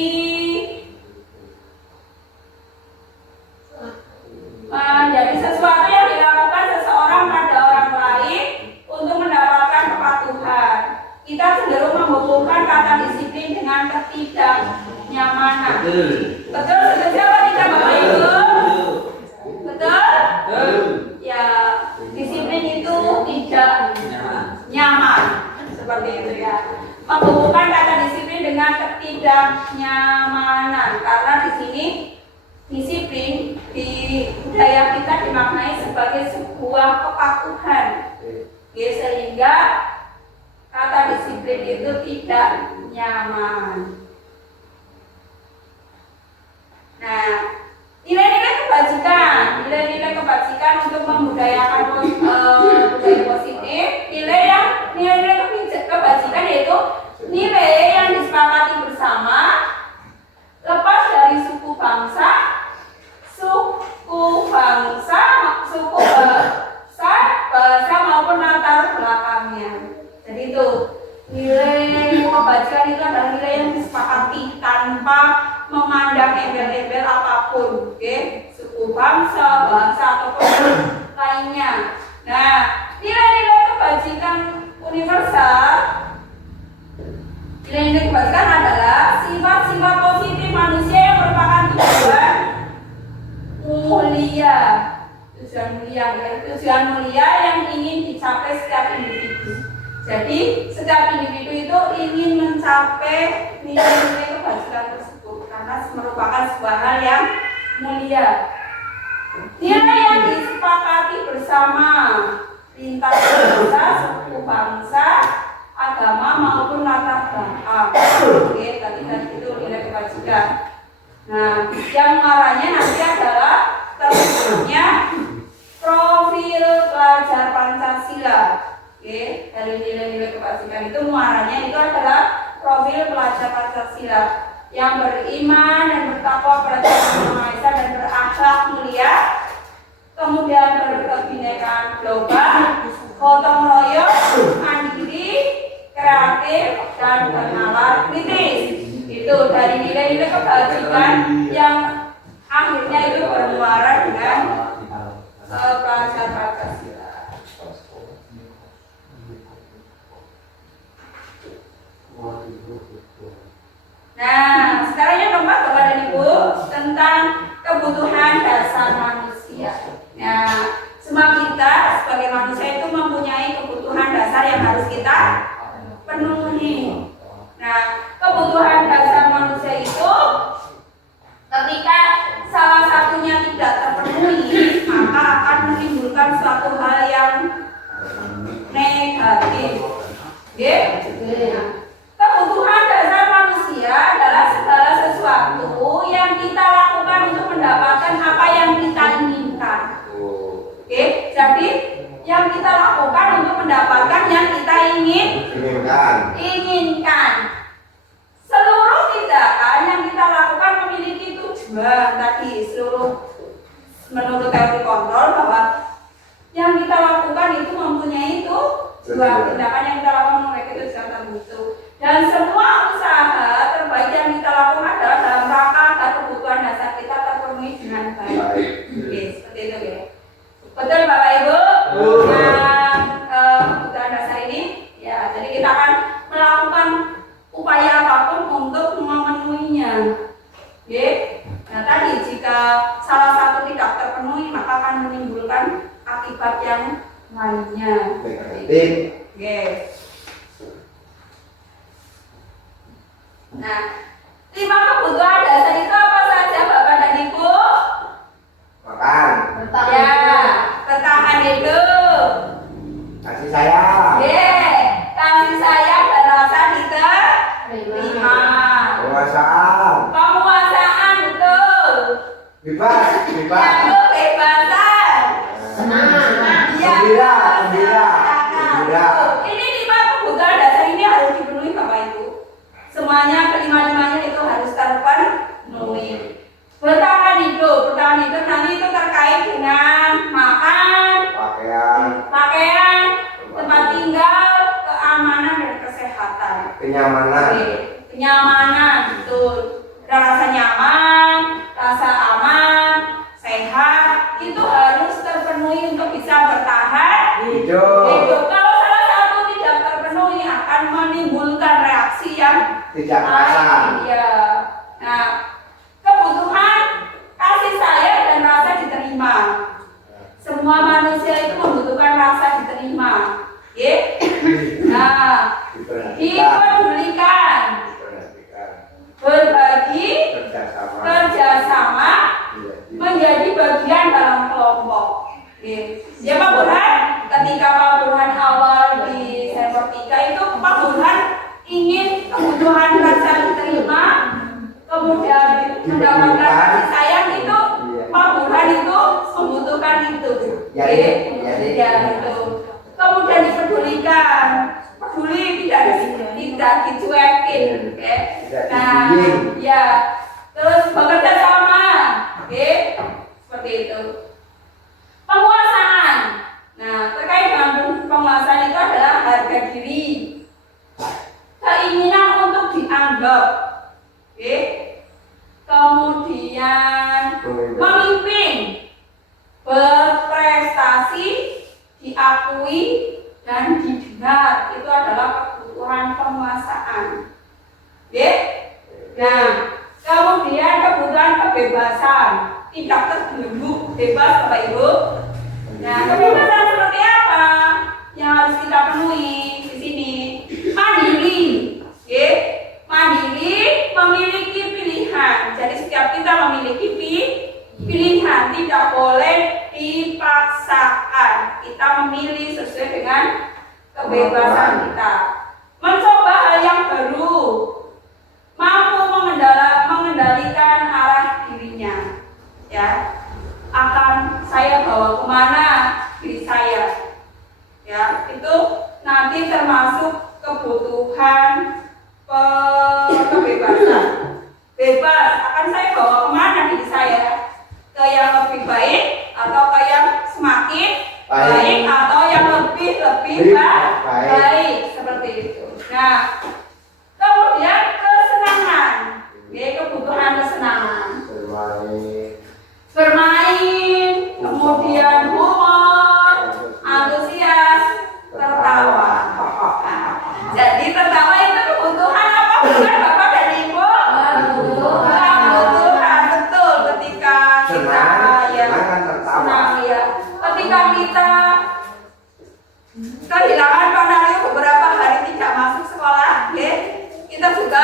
sesuatu yang dilakukan seseorang pada orang lain untuk mendapatkan kepatuhan. Kita cenderung menghubungkan kata disiplin dengan ketidaknyamanan. Betul, setuju apa tidak, Bapak Ibu? Betul? Ya, disiplin itu tidak nyaman, seperti itu ya. Menghubungkan kata disiplin dengan ketidaknyamanan, karena di sini disiplin di budaya kita dimaknai sebagai sebuah kepatuhan, sehingga kata disiplin itu tidak nyaman. Nah, nilai-nilai kebajikan untuk membudayakan budaya positif, nilai-nilai kebajikan yaitu nilai yang disepakati bersama, lepas dari suku bangsa bahasa maupun latar belakangnya. Jadi itu nilai kebajikan itu adalah nilai yang disepakati tanpa memandang embel-embel apapun, suku bangsa ataupun lainnya. Nah, nilai-nilai kebajikan universal, nilai-nilai kebajikan adalah sifat-sifat positif manusia yang merupakan tujuan mulia yang ingin dicapai setiap individu. Jadi setiap individu itu ingin mencapai nilai-nilai kebajikan tersebut karena merupakan sebuah hal yang mulia. Nilai yang disepakati bersama lintas bangsa, suku bangsa, agama maupun latar belakang. Tadi itu nilai kebajikan. Nah, yang arahnya nanti adalah terbentuknya profil pelajar Pancasila. Dari nilai-nilai kebajikan itu muaranya itu adalah profil pelajar Pancasila yang beriman dan bertakwa kepada Tuhan Yang Maha Esa dan berakhlak mulia, kemudian berkebinekaan global, gotong royong, mandiri, kreatif, dan bernalar kritis. Itu dari nilai-nilai kebajikan yang akhirnya itu bermuara dengan pelajar Pancasila. Nah, sekarang yang keempat Bapak dan Ibu tentang kebutuhan dasar manusia. Nah, semua kita sebagai manusia itu mempunyai kebutuhan dasar yang harus kita penuhi. Nah, kebutuhan dasar manusia itu ketika salah satunya tidak terpenuhi, maka akan menimbulkan suatu hal yang negatif. Kebutuhan dasar manusia adalah segala sesuatu yang kita lakukan untuk mendapatkan apa yang kita inginkan. Jadi yang kita lakukan untuk mendapatkan yang kita inginkan. Seluruh tindakan yang kita lakukan memiliki tujuan. Tadi menurut teori kontrol bahwa yang kita lakukan itu mempunyai tujuan. Tindakan yang kita lakukan memiliki tujuan tertentu. Dan semua usaha terbaik yang kita lakukan adalah dalam rangka agar kebutuhan dasar kita terpenuhi dengan baik. Oke, seperti itu ya. Betul Bapak Ibu? Betul. Yang kebutuhan dasar ini, ya. Jadi kita akan melakukan upaya apapun untuk memenuhinya. Oke. Nah tadi jika salah satu tidak terpenuhi maka akan menimbulkan akibat yang lainnya. Negatif. Oke. Nah, 5 kebutuhan dasar itu apa saja Bapak dan Ibu? Makan. Bertahan. Ya, bertahan hidup. Kasih sayang. Kasih sayang dan rasa diterima. Penguasaan. Penguasaan betul. Bebas. Bebas. Ya, kebebasan. Senang. Ya, Gembira. kesenangan. Gembira. Ini 5 kebutuhan dasar ini harus dipenuhi Bapak Ibu. Semuanya kelima-limanya itu harus terpenuhi. Bertahan hidup nanti itu terkait dengan makan, pakaian, tempat tinggal, keamanan dan kesehatan. Kenyamanan. Oke, kenyamanan betul. Ada rasa nyaman, rasa aman, sehat itu harus terpenuhi untuk bisa bertahan Hidup. hidup. Kalau salah satu tidak terpenuhi akan menimbulkan reaksi yang Tidak perasaan. ya. Nah, kebutuhan kasih sayang dan rasa diterima. Semua manusia itu membutuhkan rasa diterima. Ya. Nah, dipedulikan, berbagi, kerjasama, menjadi bagian dalam kelompok. Ya Pak Burhan, ketika Pak Burhan awal di semester 3 itu Pak Burhan ingin kebutuhan rasa diterima, kemudian mendapatkan kasih sayang itu Pak Burhan itu membutuhkan itu. Ya, Oke? ya, ya. Ya, itu. Kemudian dipedulikan, peduli tidak dicuekin, oke? Tidak Nah, dibullying. ya. Terus bekerja sama, oke? Seperti itu. Penguasaan. Nah, terkait dengan penguasaan itu adalah harga diri, keinginan untuk dianggap, oke? Kemudian memimpin, berprestasi, diakui dan didengar, itu adalah kebutuhan penguasaan. Oke? Nah, kemudian kebutuhan kebebasan, tidak terbelenggu, bebas Bapak Ibu. Nah, kebebasan seperti apa yang harus kita penuhi di sini? Mandiri, oke? Mandiri memiliki pilihan. Jadi setiap kita memiliki pilihan, tidak boleh dipaksakan. Kita memilih sesuai dengan kebebasan kita. Mencoba hal yang baru, mampu mengendalikan arah dirinya. Ya, akan saya bawa kemana diri saya. Ya, itu nanti termasuk kebutuhan kebebasan. Bebas, akan saya bawa kemana diri saya? Ke yang lebih baik atau ke yang semakin baik atau yang lebih baik seperti itu. Nah, kemudian kesenangan, ya, kebutuhan kesenangan, bermain, kemudian humor, antusias, tertawa. Nah, jadi tertawa itu kebutuhan apa bukan Bapak dan Ibu? Kebutuhan, betul. Ketika kita senang ya, ketika kita kehilangan Pak Naryo beberapa hari tidak masuk sekolah, ya, kita juga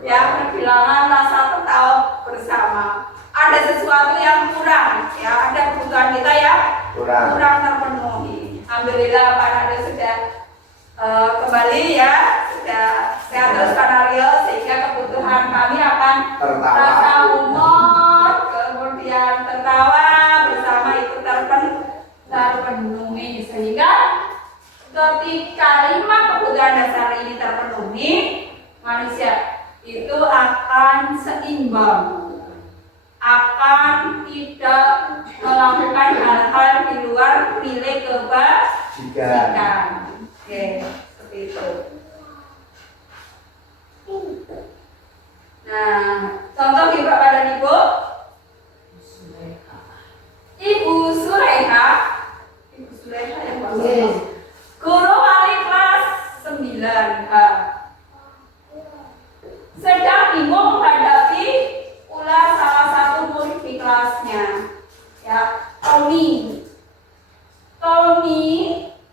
kehilangan rasa tertawa bersama. Ada sesuatu yang kurang, ya, ada kebutuhan kita yang kurang terpenuhi. Alhamdulillah Pak Naryo sudah kembali, ya, sudah sehat terus Pak Naryo, sehingga kebutuhan kami akan rasa humor, kemudian tertawa bersama itu terpenuhi, sehingga ketika 5 kebutuhan dasar ini terpenuhi, manusia itu akan seimbang, akan tidak melakukan hal-hal di luar nilai kebajikan. Oke, seperti itu. Nah, contoh Bapak dan Ibu, jelasnya. Ya, Tommy,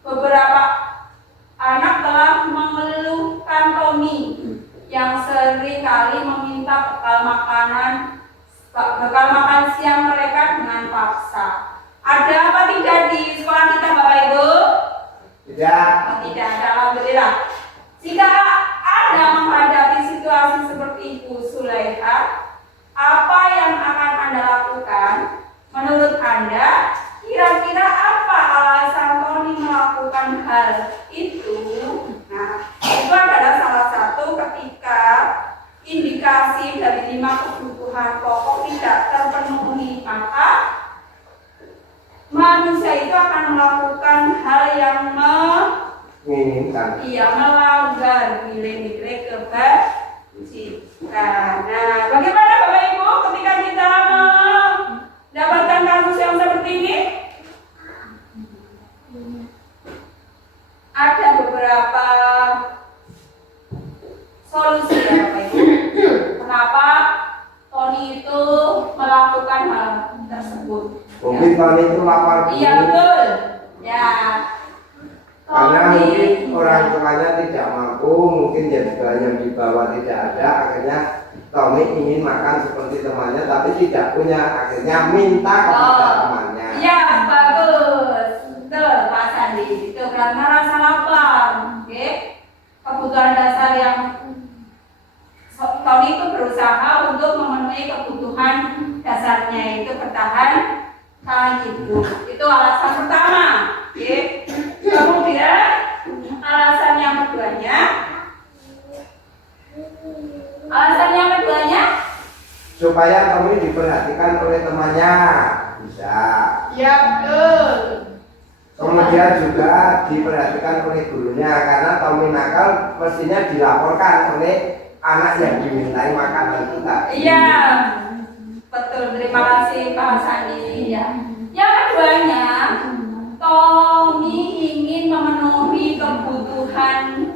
beberapa anak telah mengeluhkan Tommy yang sering kali meminta bekal makan siang mereka dengan paksa. Ada apa tidak di sekolah kita, Bapak Ibu? Tidak. Oh, tidak ada, alhamdulillah. Jika Anda menghadapi situasi seperti itu, Sulaiha, apa yang akan Anda lakukan? Menurut Anda, kira-kira apa alasan Tony melakukan hal itu? Nah, itu adalah salah satu ketika indikasi dari 5 kebutuhan pokok tidak terpenuhi, maka manusia itu akan melakukan hal yang Menginginkan. melanggar nilai-nilai kebajikan. Nah, bagaimana Bapak Ibu ketika kita mendapatkan kasus yang seperti ini? Ada beberapa solusi ya Bapak Ibu. Kenapa Tony itu melakukan hal tersebut? Mungkin Tony itu lapar Iya dulu. betul. Ya. Karena mungkin Tony orang tuanya tidak mampu, mungkin juga yang dibawa tidak ada, akhirnya Tommy ingin makan seperti temannya tapi tidak punya, akhirnya minta kepada temannya. Iya bagus. Betul Pak Sandi. Itu karena rasa lapar. Oke. Kebutuhan dasar yang Tony itu berusaha untuk memenuhi kebutuhan dasarnya, itu bertahan hidup. Itu alasan pertama. Oke. Kemudian alasan yang keduanya Supaya Tommy diperhatikan oleh temannya, bisa. Ya betul. Kemudian juga diperhatikan oleh gurunya, karena Tommy nakal mestinya dilaporkan oleh anak yang dimintai makanan kita. Iya, betul. Terima kasih Pak Sandi. Ya. Yang keduanya, Tommy ingin memenuhi kebutuhan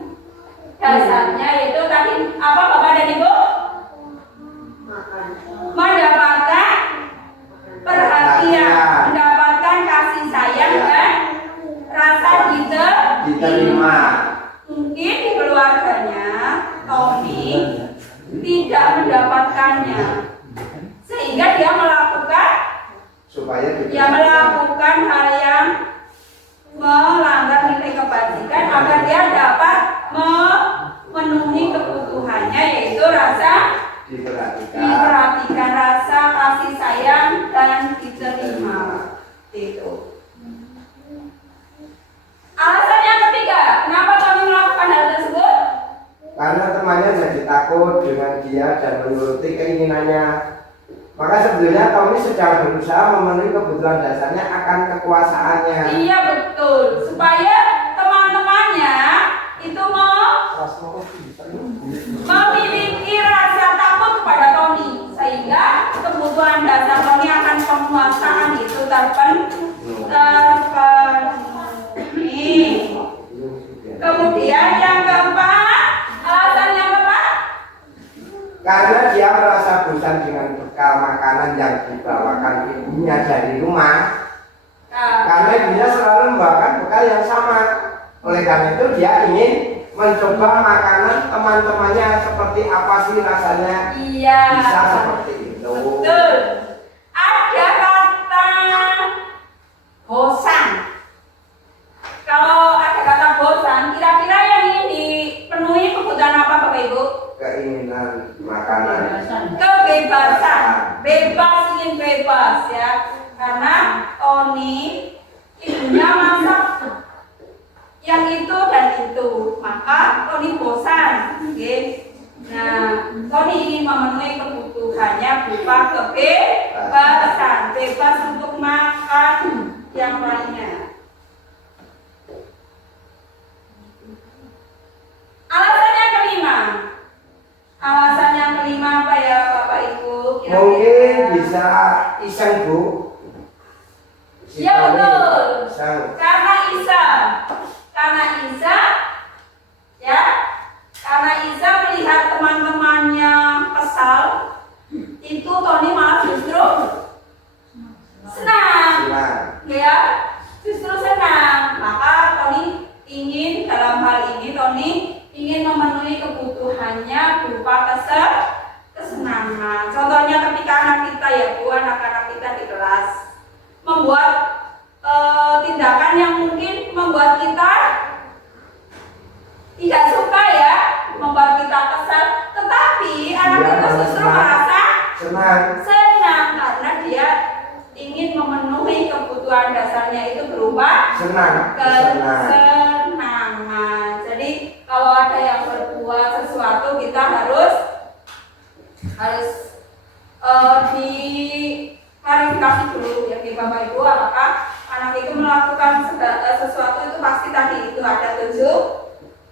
dasarnya, yaitu tadi apa Bapak dan Ibu? Mendapatkan perhatian, mendapatkan kasih sayang dan rasa Diterima. Mungkin di keluarganya Tommy tidak mendapatkannya, sehingga dia melakukan hal yang melanggar nilai kebajikan agar dia dapat memenuhi kebutuhannya, yaitu rasa diperhatikan, rasa kasih sayang dan diterima. Itu. Alasan yang ketiga, kenapa kami melakukan hal tersebut? Karena temannya jadi takut dengan dia dan menuruti keinginannya. Maka sebetulnya Tommy sedang berusaha memenuhi kebutuhan dasarnya akan kekuasaannya. Iya betul, supaya teman-temannya itu memiliki rasa takut kepada Tony, sehingga kebutuhan dasar Tony akan penguasaan itu terpenuhi. Kemudian yang keempat, alasan yang keempat, Karena dia merasa bosan dengan bekal makanan yang dibawakan ibunya dari rumah. Karena ibunya selalu membawakan bekal yang sama. Oleh karena itu dia ingin mencoba makanan teman-temannya seperti apa sih rasanya. iya, Bisa seperti itu. betul. Ada kata bosan. Kalau ada kata bosan, kira-kira yang ingin dipenuhi kebutuhan apa Bapak Ibu? Keinginan makanan. Kebebasan, bebas, ingin bebas ya. Karena Tony ibunya masak yang itu dan itu, maka Tony bosan. Oke. Nah, Tony ingin memenuhi kebutuhannya berupa kebebasan, bebas untuk makan yang lainnya. Alasan yang kelima. Alasan yang kelima apa ya Bapak Ibu? Kira-kira? Mungkin bisa iseng, Bu. Si Ya Tommy betul. iseng. Karena Isa ya, karena Isa melihat teman-temannya kesal, itu Tony malah justru kesenangan. Jadi kalau ada yang berbuat sesuatu kita harus diklarifikasi dulu ya di Bapak Ibu, apakah anak itu melakukan sesuatu itu pasti tadi itu ada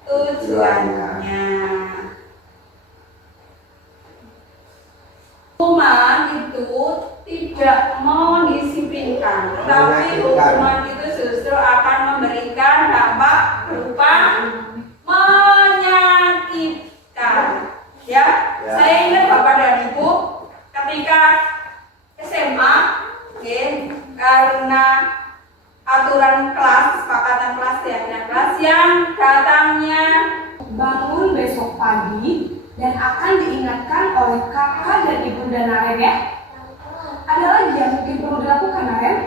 tujuannya. Hukuman itu tidak mendisiplinkan, tetapi hukuman itu justru akan memberikan dampak berupa menyakitkan. Ya, saya ingat Bapak dan Ibu ketika SMA, karena aturan kelas, kesepakatan kelas, keyakinan kelas yang datangnya bangun besok pagi dan akan diingatkan oleh kakak dan ibunda Naren ya. Ada lagi yang mungkin perlu dilakukan Naren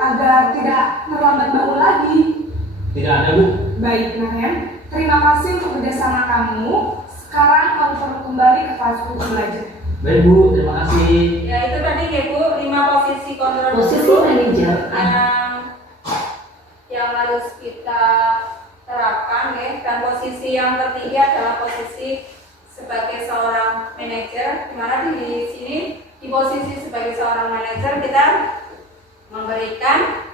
agar tidak terlambat bangun lagi. Tidak ada, Bu. Baik Naren, terima kasih untuk kerjasama kamu. Sekarang kamu perlu kembali ke kelas untuk belajar. Baik, Bu. Terima kasih. ya itu tadi ya Bu, 5 posisi kontrol Posisi dulu manajer. yang harus kita terapkan ya. Dan posisi yang ketiga adalah posisi sebagai seorang manajer, di mana di sini di posisi sebagai seorang manajer kita memberikan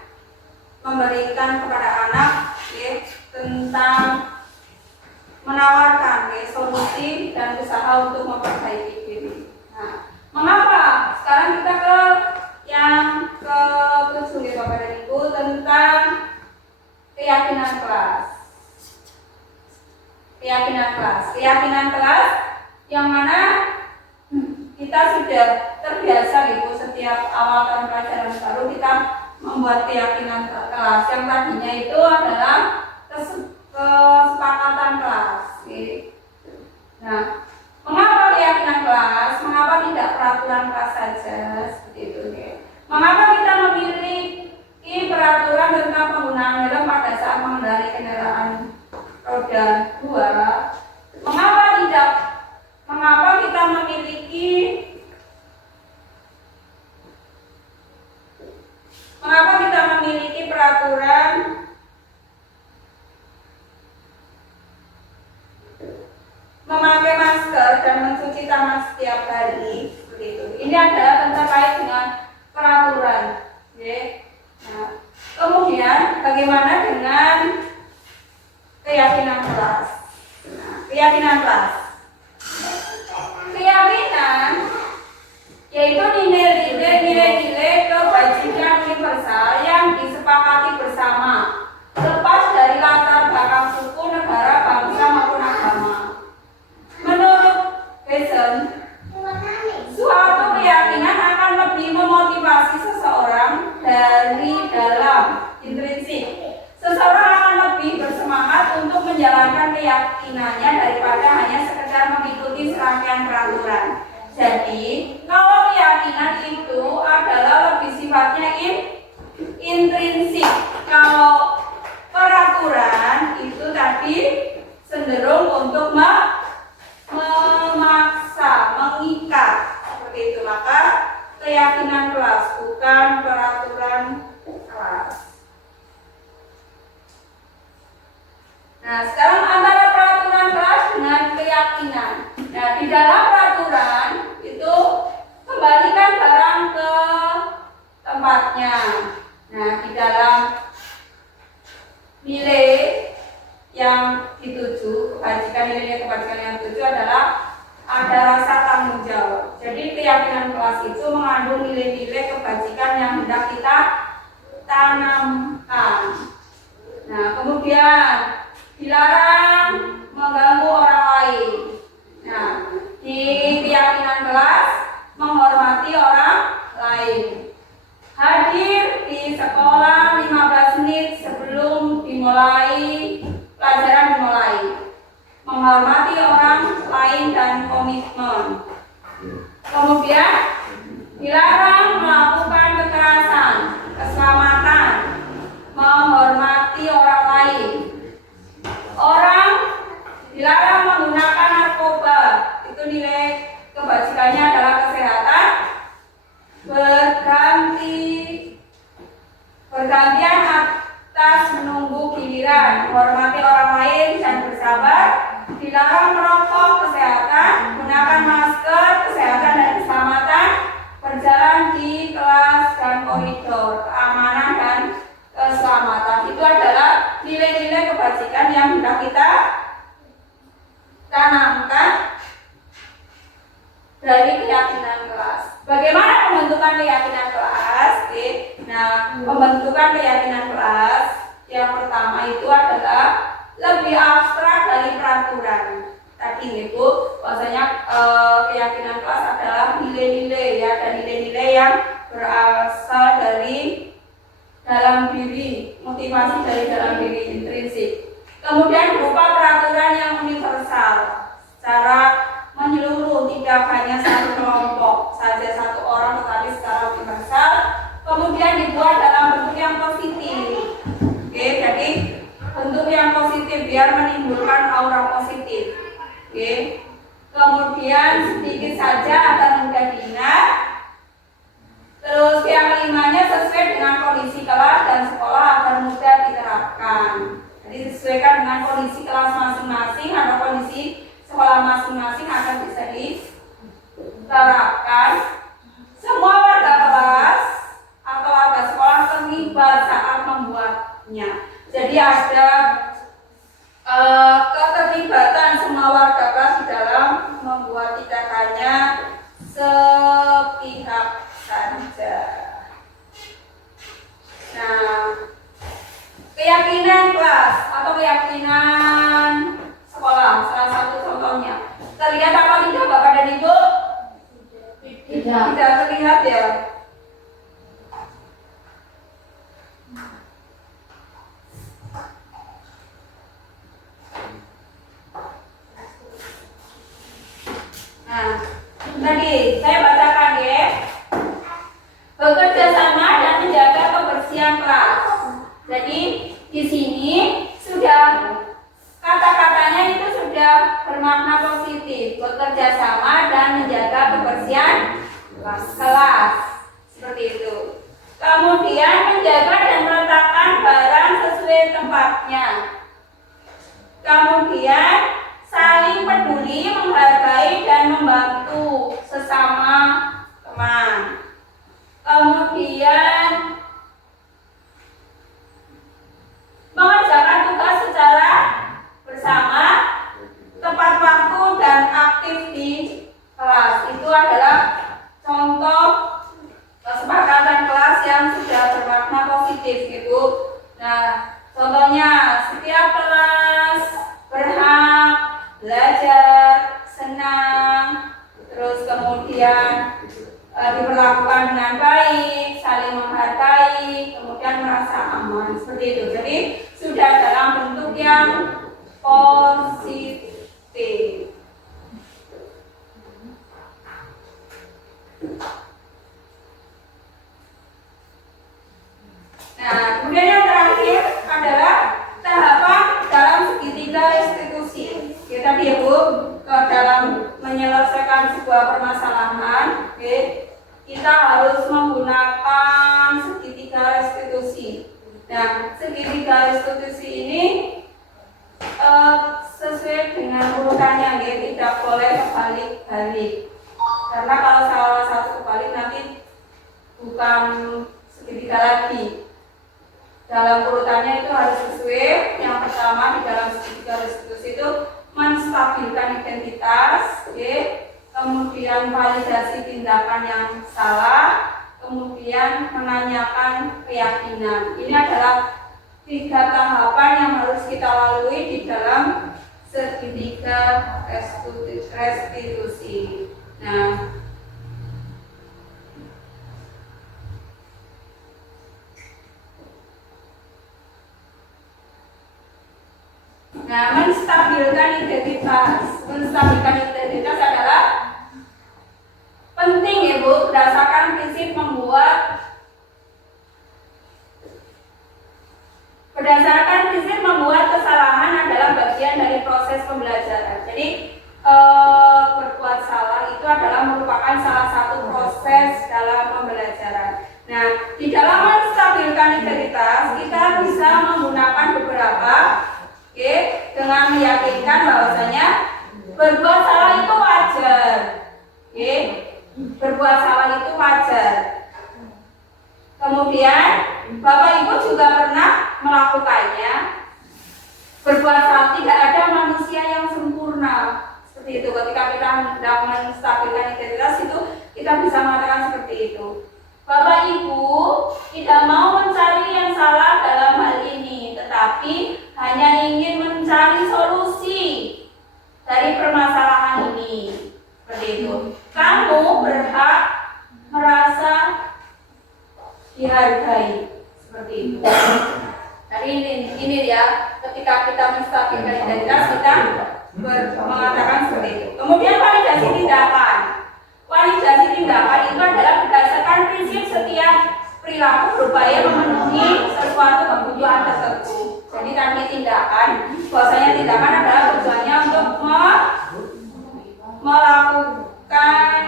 kepada anak ya, tentang menawarkan ya, solusi dan usaha untuk memperbaiki diri. Nah, mengapa? Sekarang kita ke yang ke-7 ya Bapak dan Ibu, tentang keyakinan kelas. Keyakinan kelas yang mana kita sudah terbiasa Ibu, setiap awal tahun pelajaran baru kita membuat keyakinan kelas yang tadinya itu adalah kesepakatan kelas. Nah, mengapa keyakinan kelas? Mengapa tidak peraturan kelas saja seperti itu? Mengapa kita memiliki peraturan tentang penggunaan helm pada saat mengendarai kendaraan roda 2? Mengapa kita memiliki peraturan memakai masker dan mencuci tangan setiap hari seperti itu? Ini adalah terkait dengan peraturan, ya. Nah, kemudian bagaimana dengan keyakinan kelas? Keyakinan yaitu nilai-nilai kebajikan universal yang disepakati bersama, lepas dari latar belakang suku, negara, bangsa maupun agama. Menurut Besson, suatu keyakinan akan lebih memotivasi seseorang dari dalam intrinsik. Seseorang akan lebih bersemangat untuk menjalankan keyakinannya daripada hanya sekedar mengikuti serangkaian peraturan. Jadi, kalau keyakinan itu adalah lebih sifatnya intrinsik. Kalau peraturan itu tadi cenderung untuk memaksa, mengikat. Seperti itu, maka keyakinan kelas bukan peraturan kelas. Nah, sekarang antara peraturan kelas dengan keyakinan. Nah, di dalam peraturan itu kembalikan barang ke tempatnya. Nah, di dalam nilai yang dituju, nilai kebajikan yang dituju adalah ada rasa tanggung jawab. Jadi keyakinan kelas itu mengandung nilai-nilai kebajikan yang hendak kita tanamkan. Nah, kemudian dilarang mengganggu orang lain. Nah, di keyakinan kelas menghormati orang lain. Hadir di sekolah 15 menit sebelum pelajaran dimulai. Menghormati orang lain dan komitmen. Kemudian dilarang melakukan kekerasan, keselamatan, menghormati orang lain. Orang dilarang menggunakan narkoba. Itu nilai kebajikannya adalah kesehatan, bergantian atas Nah, pembentukan keyakinan kelas yang pertama itu adalah lebih abstrak dari peraturan. Tadi itu bahwasanya keyakinan kelas adalah nilai-nilai ya, dan nilai-nilai yang berasal dari dalam diri, motivasi dari dalam diri intrinsik. Kemudian berupa peraturan yang universal secara menyeluruh, tidak hanya satu kelompok saja, satu orang, tetapi secara universal. Kemudian dibuat dalam bentuk yang positif. Oke, jadi bentuk yang positif biar menimbulkan aura positif. Oke. Kemudian sedikit saja agar mudah diingat. Terus yang kelimanya sesuai dengan kondisi kelas dan sekolah agar mudah diterapkan. Jadi disesuaikan dengan kondisi kelas masing-masing atau kondisi sekolah masing-masing agar bisa diterapkan. Semua warga kelas atau warga sekolah terlibat saat membuatnya. Jadi ada keterlibatan semua warga kelas di dalam membuat, tidak hanya sepihak saja. Nah, keyakinan kelas atau keyakinan sekolah salah satu contohnya. Terlihat apa tidak Bapak dan Ibu? Tidak terlihat ya. Nah, tadi saya bacakan ya. Bekerja sama dan menjaga kebersihan kelas. Jadi di sini sudah kata-katanya itu sudah bermakna positif. Bekerja sama dan menjaga kebersihan kelas. Seperti itu. Kemudian menjaga dan meletakkan barang sesuai tempatnya. Kemudian saling peduli, menghargai dan membantu sesama teman. Kemudian mengerjakan tugas secara bersama, tepat waktu dan aktif di kelas. Itu adalah contoh kesepakatan kelas yang sudah bermakna positif gitu. Nah, contohnya setiap kelas berhak belajar, senang, terus kemudian diperlakukan dengan baik, saling menghargai, kemudian merasa aman, seperti itu. Jadi sudah dalam bentuk yang positif. Nah, kemudian yang terakhir adalah tahapan dalam segitiga restitusi. Ya, tadi ya Bu, dalam menyelesaikan sebuah permasalahan, kita harus menggunakan segitiga restitusi. Nah, segitiga restitusi ini sesuai dengan urutannya, tidak boleh kebalik-balik. Karena kalau salah satu kebalik nanti bukan segitiga lagi. Dalam urutannya itu harus sesuai. Yang pertama di dalam segitiga restitusi itu menstabilkan identitas, kemudian validasi tindakan yang salah, kemudian menanyakan keyakinan. Ini adalah 3 tahapan yang harus kita lalui di dalam segitiga restitusi. Nah, menstabilkan identitas. Menstabilkan identitas adalah penting ya Bu, berdasarkan prinsip membuat kesalahan adalah bagian dari proses pembelajaran. Jadi berbuat salah itu adalah merupakan salah satu proses dalam pembelajaran. Nah, di dalam menstabilkan identitas kita bisa menggunakan beberapa dengan meyakinkan bahwasanya berbuat salah itu wajar. Berbuat salah itu wajar. Kemudian Bapak Ibu juga pernah melakukannya. Berbuat salah, tidak ada manusia yang sempurna. Seperti itu, ketika kita sedang menstabilkan identitas itu kita bisa mengatakan seperti itu. Bapak Ibu tidak dihargai seperti itu. Jadi ini ya, ketika kita menstabilkan identitas kita mengatakan seperti itu. Kemudian validasi tindakan. Validasi tindakan itu adalah berdasarkan prinsip setiap perilaku berupaya memenuhi sesuatu kebutuhan tertentu. Jadi tadi tindakan, bahwasanya tindakan adalah tujuannya untuk melakukan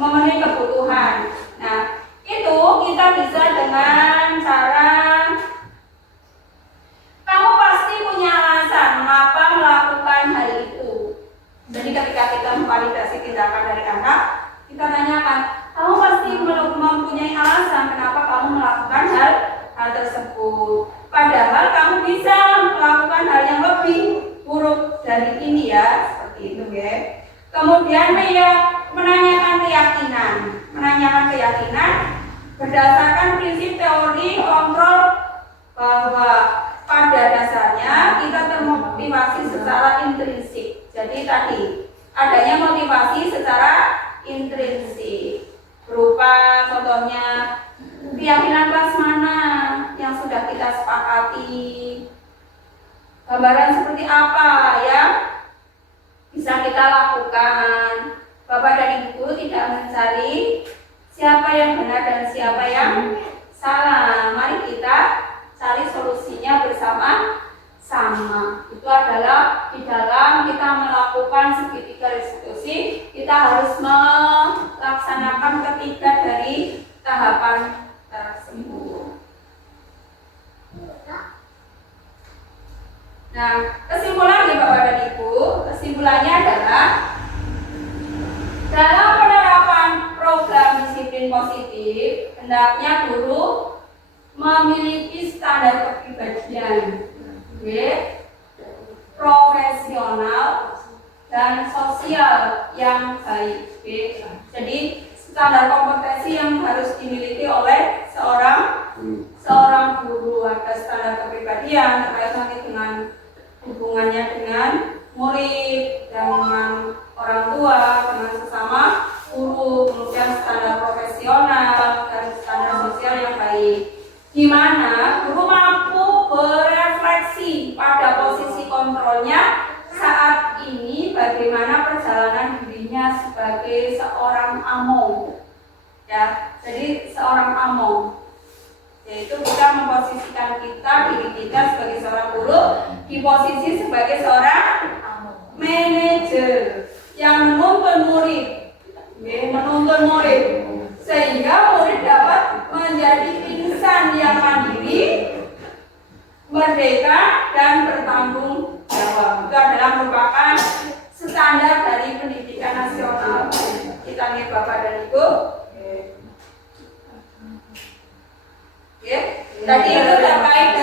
memenuhi kebutuhan. Nah, itu kita bisa dengan cara kamu pasti punya alasan mengapa melakukan hal itu. Jadi ketika kita memvalidasi tindakan dari anak, kita tanyakan, kamu pasti mempunyai alasan kenapa kamu melakukan hal tersebut. Padahal kamu bisa melakukan hal yang lebih buruk dari ini ya, seperti itu ya. Kemudian menanyakan keyakinan berdasarkan prinsip teori kontrol bahwa pada dasarnya kita termotivasi secara intrinsik. Jadi tadi adanya motivasi secara intrinsik berupa contohnya keyakinan kelas mana yang sudah kita sepakati, gambaran seperti apa yang bisa kita lakukan. Bapak dan Ibu tidak mencari siapa yang benar dan siapa yang salah. Mari kita cari solusinya bersama-sama. Itu adalah di dalam kita melakukan segitiga restitusi, kita harus melaksanakan ketiga dari tahapan tersebut. Nah, kesimpulannya Bapak dan Ibu, kesimpulannya adalah dalam penerapan program disiplin positif, hendaknya guru memiliki standar kepribadian, profesional dan sosial yang baik. Jadi standar kompetensi yang harus dimiliki oleh seorang guru, ada standar kepribadian terkait nanti dengan hubungannya dengan murid, dengan orang tua, dengan sesama guru, kemudian standar profesional dan standar sosial yang baik. Di mana guru mampu berefleksi pada posisi kontrolnya saat ini bagaimana perjalanan dirinya sebagai seorang among. Ya, jadi seorang among, yaitu kita memposisikan diri kita sebagai seorang guru di posisi sebagai seorang manajer yang menuntun murid, sehingga murid dapat menjadi insan yang mandiri, merdeka dan bertanggung jawab. Itu adalah merupakan standar dari pendidikan nasional kita nih Bapak dan Ibu. Tadi itu terkait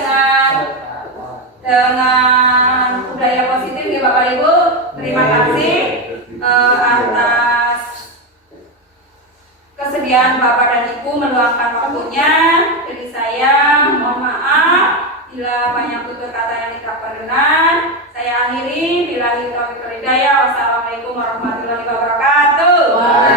dengan budaya positif ya Bapak Ibu. Terima kasih atas kesediaan Bapak dan Ibu meluangkan waktunya. Jadi saya mohon maaf bila banyak tutur kata yang tidak berkenan. Saya akhiri, billahi taufiq wal hidayah. Wassalamualaikum warahmatullahi wabarakatuh.